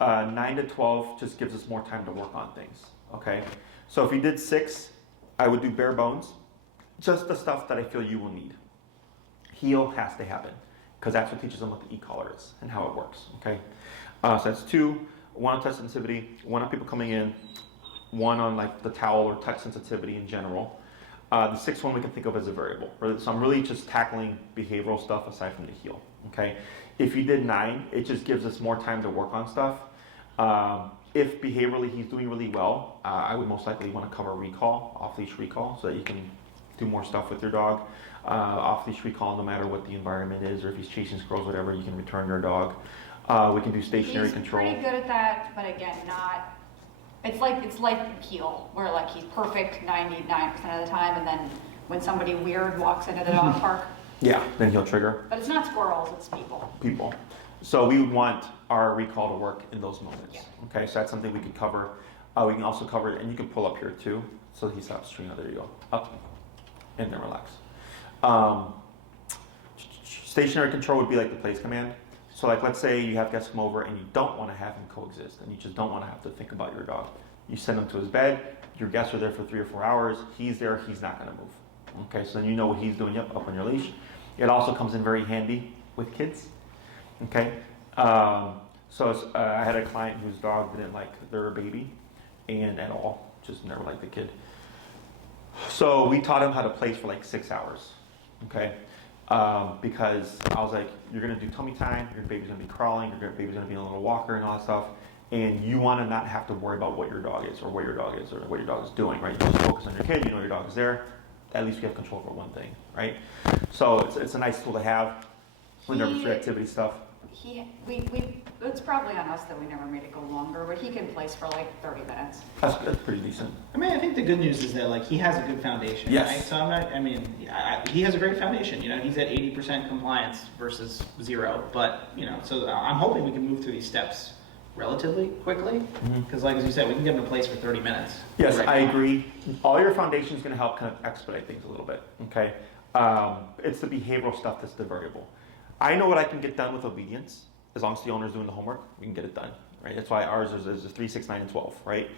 9 to 12 just gives us more time to work on things. Okay, so if you did 6, I would do bare bones, just the stuff that I feel you will need. Heel has to happen because that's what teaches them what the e-collar is and how it works. Okay, so that's 2, 1 on touch sensitivity, 1 on people coming in, 1 on like the towel or touch sensitivity in general. The 6th one we can think of as a variable. So I'm really just tackling behavioral stuff aside from the heel. Okay, if you did 9, it just gives us more time to work on stuff. If behaviorally he's doing really well, I would most likely want to cover recall, off-leash recall, so that you can do more stuff with your dog. Off-leash recall, no matter what the environment is, or if he's chasing squirrels, whatever, you can return your dog. We can do stationary control. He's pretty good at that, but again, not. It's like heel, where like he's perfect 99% of the time, and then when somebody weird walks into the dog park. Yeah, then he'll trigger. But it's not squirrels, it's people. So we would want our recall to work in those moments. Yeah. Okay, so that's something we could cover. We can also cover it, and you can pull up here too, so he stops string. There you go. Up, and then relax. Stationary control would be like the place command. So like let's say you have guests come over and you don't want to have him coexist, and you just don't want to have to think about your dog. You send him to his bed, your guests are there for 3 or 4 hours, he's there, he's not going to move. Okay, so then you know what he's doing. Yep, up on your leash. It also comes in very handy with kids. Okay, I had a client whose dog didn't like their baby, and at all, just never liked the kid. So we taught him how to place for like 6 hours. Okay, because I was like, you're gonna do tummy time. Your baby's gonna be crawling. Your baby's gonna be in a little walker and all that stuff. And you want to not have to worry about what your dog is or where your dog is or what your dog is doing, right? You just focus on your kid. You know your dog is there. At least you have control over one thing, right? So it's a nice tool to have for nervous reactivity stuff. It's probably on us that we never made it go longer, but he can place for like 30 minutes. That's pretty decent. I mean, I think the good news is that like he has a good foundation, Yes. right? So he has a great foundation. You know, he's at 80% compliance versus 0. But so I'm hoping we can move through these steps relatively quickly, because like as you said, we can get him in place for 30 minutes. Yes, right I now. agree. All your foundation is going to help kind of expedite things a little bit. Okay, it's the behavioral stuff that's the variable. I know what I can get done with obedience as long as the owner's doing the homework. We can get it done, right? That's why ours is a 3, 6, 9, and 12, right?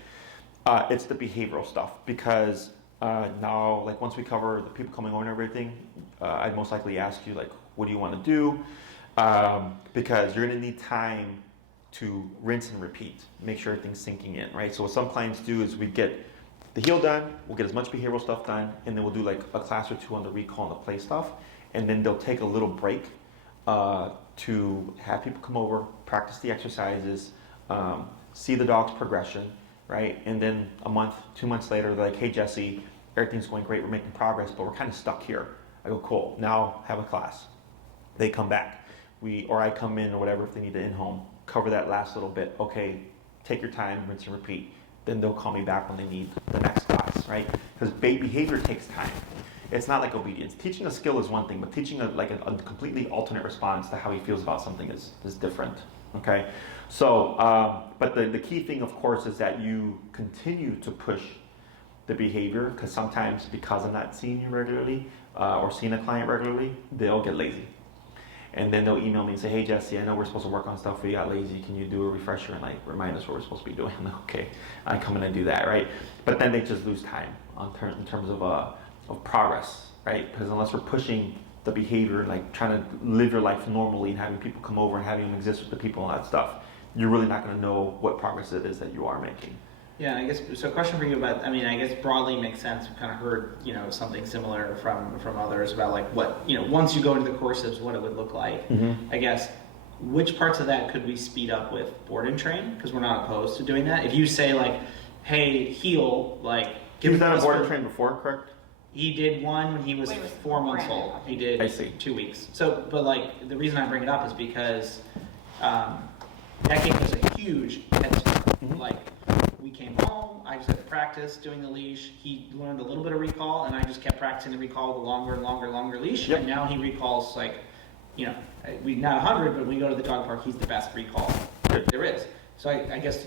It's the behavioral stuff because now, like once we cover the people coming over and everything, I'd most likely ask you like, what do you want to do? Because you're going to need time to rinse and repeat, make sure everything's sinking in, right? So what some clients do is we get the heel done, we'll get as much behavioral stuff done, and then we'll do like a class or two on the recall and the play stuff, and then they'll take a little break to have people come over, practice the exercises, see the dog's progression, right? And then a month, 2 months later, they're like, hey Jesse, everything's going great, we're making progress, but we're kind of stuck here. I go, cool, now have a class. They come back. Or I come in or whatever if they need to in-home, cover that last little bit. Okay, take your time, rinse and repeat. Then they'll call me back when they need the next class, right? Because behavior takes time. It's not like obedience. Teaching a skill is one thing, but teaching a completely alternate response to how he feels about something is different, okay? So, but the key thing, of course, is that you continue to push the behavior, because sometimes because I'm not seeing you regularly or seeing a client regularly, they'll get lazy. And then they'll email me and say, hey Jesse, I know we're supposed to work on stuff, we got lazy. Can you do a refresher and like remind us what we're supposed to be doing? I'm like, okay, I come in and do that, right? But then they just lose time in terms of progress, right? Because unless we're pushing the behavior, like trying to live your life normally and having people come over and having them exist with the people and all that stuff, you're really not going to know what progress it is that you are making. Yeah, I guess, so question for you about, I guess broadly makes sense. We've kind of heard, something similar from others about like what, once you go into the courses, what it would look like. Mm-hmm. I guess, which parts of that could we speed up with board and train? Because we're not opposed to doing that. If you say like, hey, heel, like... He was done a board and train before, correct? He did one when he was 4 months old. He did I see. 2 weeks. So, but like, the reason I bring it up is because that gave us a huge head start. Mm-hmm. Like, we came home, I just had to practice doing the leash. He learned a little bit of recall, and I just kept practicing the recall with a longer and longer leash. Yep. And now he recalls like, we not 100, but when we go to the dog park, he's the best recall there is. So I guess,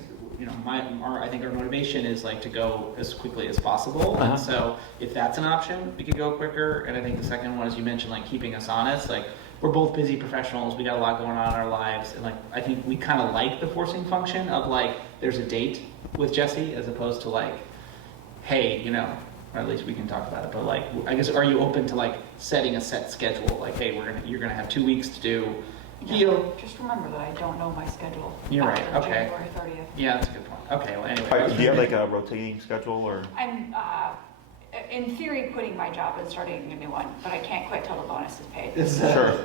I think our motivation is like to go as quickly as possible. Uh-huh. And so if that's an option, we could go quicker. And I think the second one, as you mentioned, like keeping us honest, like we're both busy professionals. We got a lot going on in our lives. And like, I think we kind of like the forcing function of like, there's a date with Jesse as opposed to like, hey, or at least we can talk about it. But like, I guess, are you open to like setting a set schedule? Like, hey, you're gonna have 2 weeks to do heel. Just remember that I don't know my schedule. You're right, after okay. January 30th. Yeah, that's a good point. Okay, well, anyway. Do you have like a rotating schedule or? I'm, in theory, quitting my job and starting a new one, but I can't quit till the bonus is paid. Sure.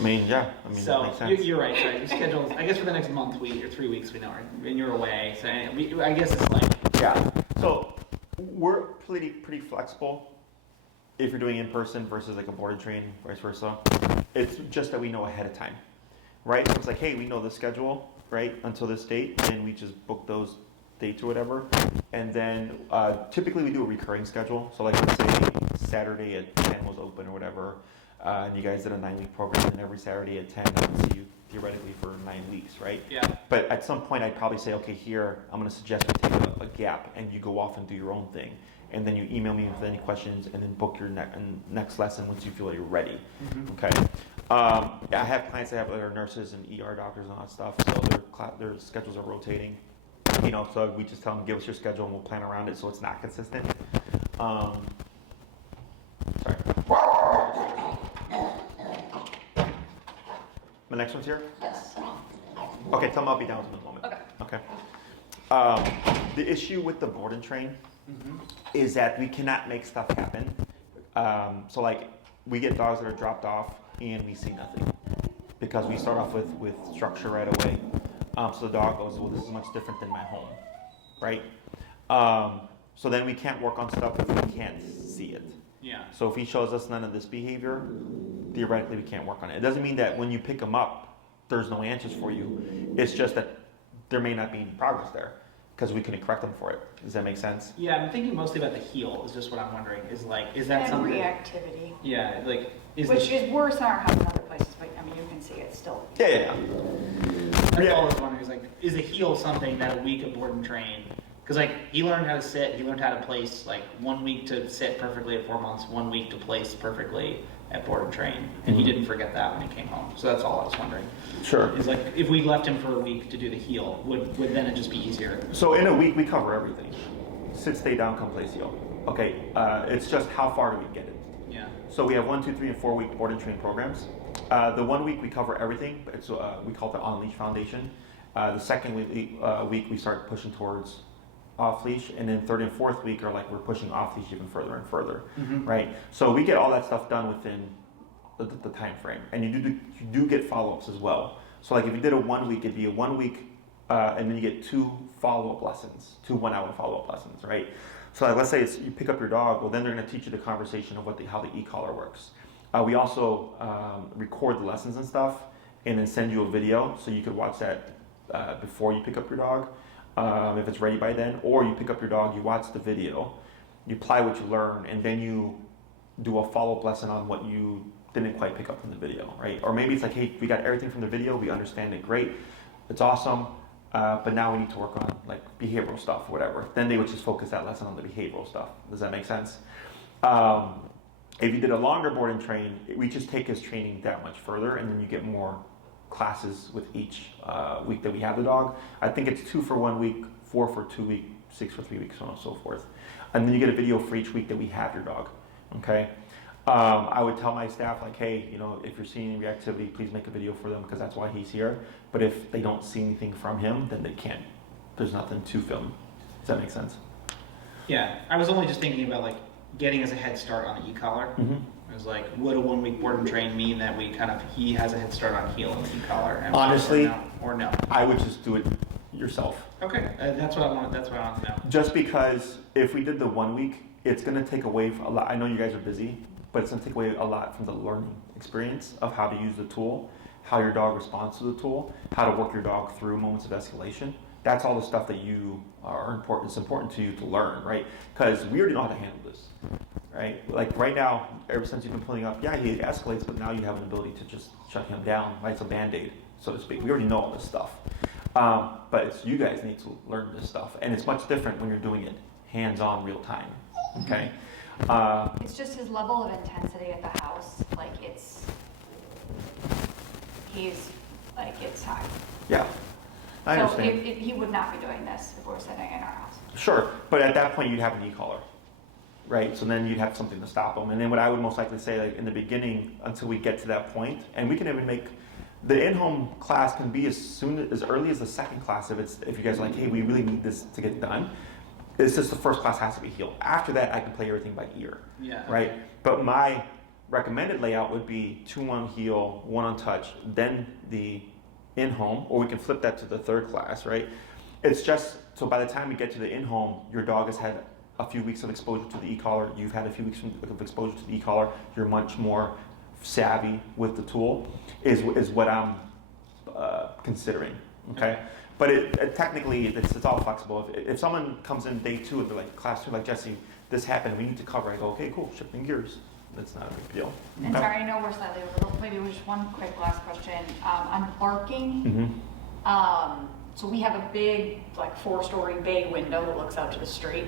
that So makes sense. you're right. Your schedule. I guess for the next month, or 3 weeks, we know, and you're away. So I guess it's like. Yeah. So we're pretty flexible if you're doing in person versus like a board and train, vice versa. It's just that we know ahead of time, right? So it's like, hey, we know the schedule, right, until this date, and we just book those dates or whatever. And then typically we do a recurring schedule. So like let's say Saturday at 10 was open or whatever, and you guys did a 9-week program, and every Saturday at 10 I would see you theoretically for 9 weeks, right? Yeah. But at some point I'd probably say, okay, here, I'm going to suggest we take a gap and you go off and do your own thing. And then you email me with any questions and then book your next lesson once you feel like you're ready. Mm-hmm. Okay. I have clients that are nurses and ER doctors and all that stuff, so their schedules are rotating. So we just tell them, give us your schedule and we'll plan around it so it's not consistent. Sorry, next one's here? Yes. Okay, tell them I'll be down in a moment. Okay. The issue with the board and train is that we cannot make stuff happen. So like, we get dogs that are dropped off and we see nothing because we start off with structure right away. So the dog goes, well, this is much different than my home, right? So then we can't work on stuff if we can't see it. Yeah. So if he shows us none of this behavior, theoretically we can't work on it. It doesn't mean that when you pick him up, there's no answers for you. It's just that there may not be progress there because we couldn't correct them for it. Does that make sense? Yeah, I'm thinking mostly about the heel. Is just what I'm wondering. Is that And something? reactivity, Yeah, like which is worse in our house than other places, but I mean, you can see it still. Yeah. That's all I was wondering. Is like, is a heel something that a week of board and train? Because like he learned how to sit, he learned how to place. Like 1 week to sit perfectly at 4 months, 1 week to place perfectly at board and train, and he didn't forget that when he came home. So that's all I was wondering. Sure. Is like if we left him for a week to do the heel, would then it just be easier? So in a week we cover everything. Sit, stay down, come place heel. Okay. It's just how far do we get it? Yeah. So we have 1, 2, 3, and 4 week board and train programs. The 1 week we cover everything. It's we call it the On Leash Foundation. The second week we start pushing towards off leash, and then third and fourth week are like we're pushing off leash even further and further, right? So we get all that stuff done within the time frame, and you do get follow-ups as well. So like if you did a 1 week, it'd be a 1 week, and then you get 2 follow-up lessons, 2 1-hour follow-up lessons, right? So like, let's say you pick up your dog, well then they're going to teach you the conversation of how the e-collar works. We also record the lessons and stuff, and then send you a video so you could watch that before you pick up your dog. If it's ready by then, or you pick up your dog, you watch the video, you apply what you learn, and then you do a follow-up lesson on what you didn't quite pick up from the video, right? Or maybe it's like, hey, we got everything from the video, we understand it, great, it's awesome, but now we need to work on like behavioral stuff, or whatever. Then they would just focus that lesson on the behavioral stuff. Does that make sense? If you did a longer board and train, we just take his training that much further, and then you get more classes with each week that we have the dog. I think it's 2 for 1 week, 4 for 2 weeks, 6 for 3 weeks, so on and so forth. And then you get a video for each week that we have your dog. Okay. I would tell my staff like, hey, if you're seeing reactivity, please make a video for them because that's why he's here. But if they don't see anything from him, then they can't. There's nothing to film. Does that make sense? Yeah, I was only just thinking about like getting us a head start on the e-collar. It was like, would a 1 week board and train mean that he has a head start on heel and e-collar? And Honestly, or no? I would just do it yourself. Okay, that's what I want. That's what I want to know. Just because if we did the 1 week, it's going to take away a lot. I know you guys are busy, but it's going to take away a lot from the learning experience of how to use the tool, how your dog responds to the tool, how to work your dog through moments of escalation. That's all the stuff that you are important. It's important to you to learn, right? Because we already know how to handle this, right? Like right now, ever since you've been pulling up, yeah, he escalates, but now you have an ability to just shut him down, right? It's a band-aid, so to speak. We already know all this stuff. But it's you guys need to learn this stuff. And it's much different when you're doing it hands-on, real time, okay? It's just his level of intensity at the house, it's high. Yeah, I So understand. he would not be doing this if we're sitting in our house. Sure, but at that point you'd have an e-collar, right? So then you'd have something to stop them. And then what I would most likely say, like in the beginning, until we get to that point, and we can even make the in-home class can be as early as the second class if you guys are like, hey, we really need this to get done. It's just the first class has to be healed. After that, I can play everything by ear, Yeah. right? But my recommended layout would be 2 on heel, 1 on touch, then the in-home, or we can flip that to the third class, right? It's just, so by the time we get to the in-home, your dog has had a few weeks of exposure to the e-collar, you've had a few weeks of exposure to the e-collar, you're much more savvy with the tool, is what I'm considering, okay? But technically, it's all flexible. If someone comes in day 2 and they're like, class 2, like, Jesse, this happened, we need to cover, I go, okay, cool, shifting gears. That's not a big deal. And sorry, I know we're slightly over, maybe just one quick last question. On barking, so we have a big, like 4-story bay window that looks out to the street.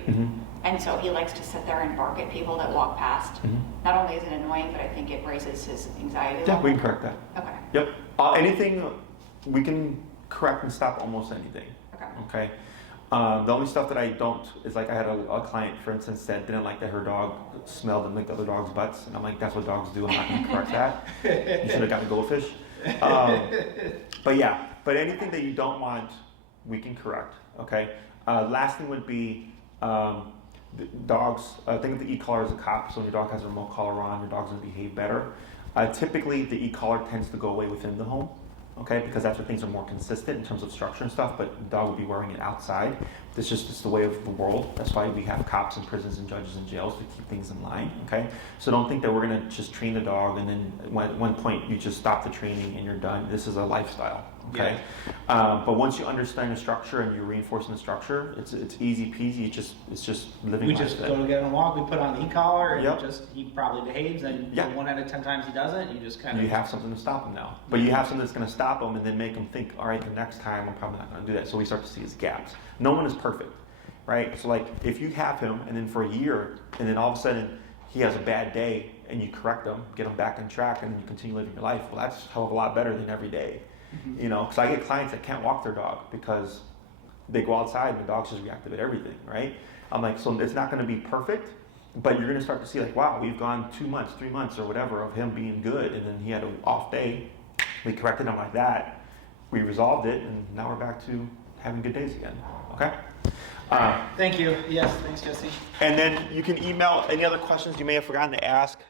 And so he likes to sit there and bark at people that walk past. Not only is it annoying, but I think it raises his anxiety level. Yeah, we can correct that. Okay. Yep. Anything, we can correct and stop almost anything. Okay. Okay. The only stuff that I don't is like I had a client, for instance, that didn't like that her dog smelled and licked other dogs' butts, and I'm like, that's what dogs do. I'm not going to correct that. You should have gotten a goldfish. But yeah, but anything that you don't want, we can correct. Okay. Last thing would be dogs. Think of the e-collar as a cop. So when your dog has a remote collar on, your dog's going to behave better. Typically, the e-collar tends to go away within the home. Okay, because that's where things are more consistent in terms of structure and stuff, but the dog would be wearing it outside. It's just the way of the world. That's why we have cops in prisons and judges in jails to keep things in line, okay? So don't think that we're gonna just train the dog and then at one point you just stop the training and you're done. This is a lifestyle, okay? Yeah. But once you understand the structure and you're reinforcing the structure, it's easy peasy. It's just living We life just then. go to get on a walk, we put on the e-collar, and Yep. he probably behaves, and Yeah. 1 out of 10 times he doesn't, you just kind of... You have something to stop him now. But you have something that's going to stop him and then make him think, all right, the next time I'm probably not going to do that. So we start to see his gaps. No one is perfect, right? So like if you have him and then for a year and then all of a sudden he has a bad day and you correct him, get him back on track and then you continue living your life, well, that's a hell of a lot better than every day. Mm-hmm. You know, because I get clients that can't walk their dog because they go outside and the dog's just reactive at everything, right? I'm like, so it's not going to be perfect, but you're going to start to see like, wow, we've gone 2 months, 3 months or whatever of him being good, and then he had an off day. We corrected him like that. We resolved it, and now we're back to having good days again. Okay? Thank you. Yes, thanks, Jesse. And then you can email any other questions you may have forgotten to ask.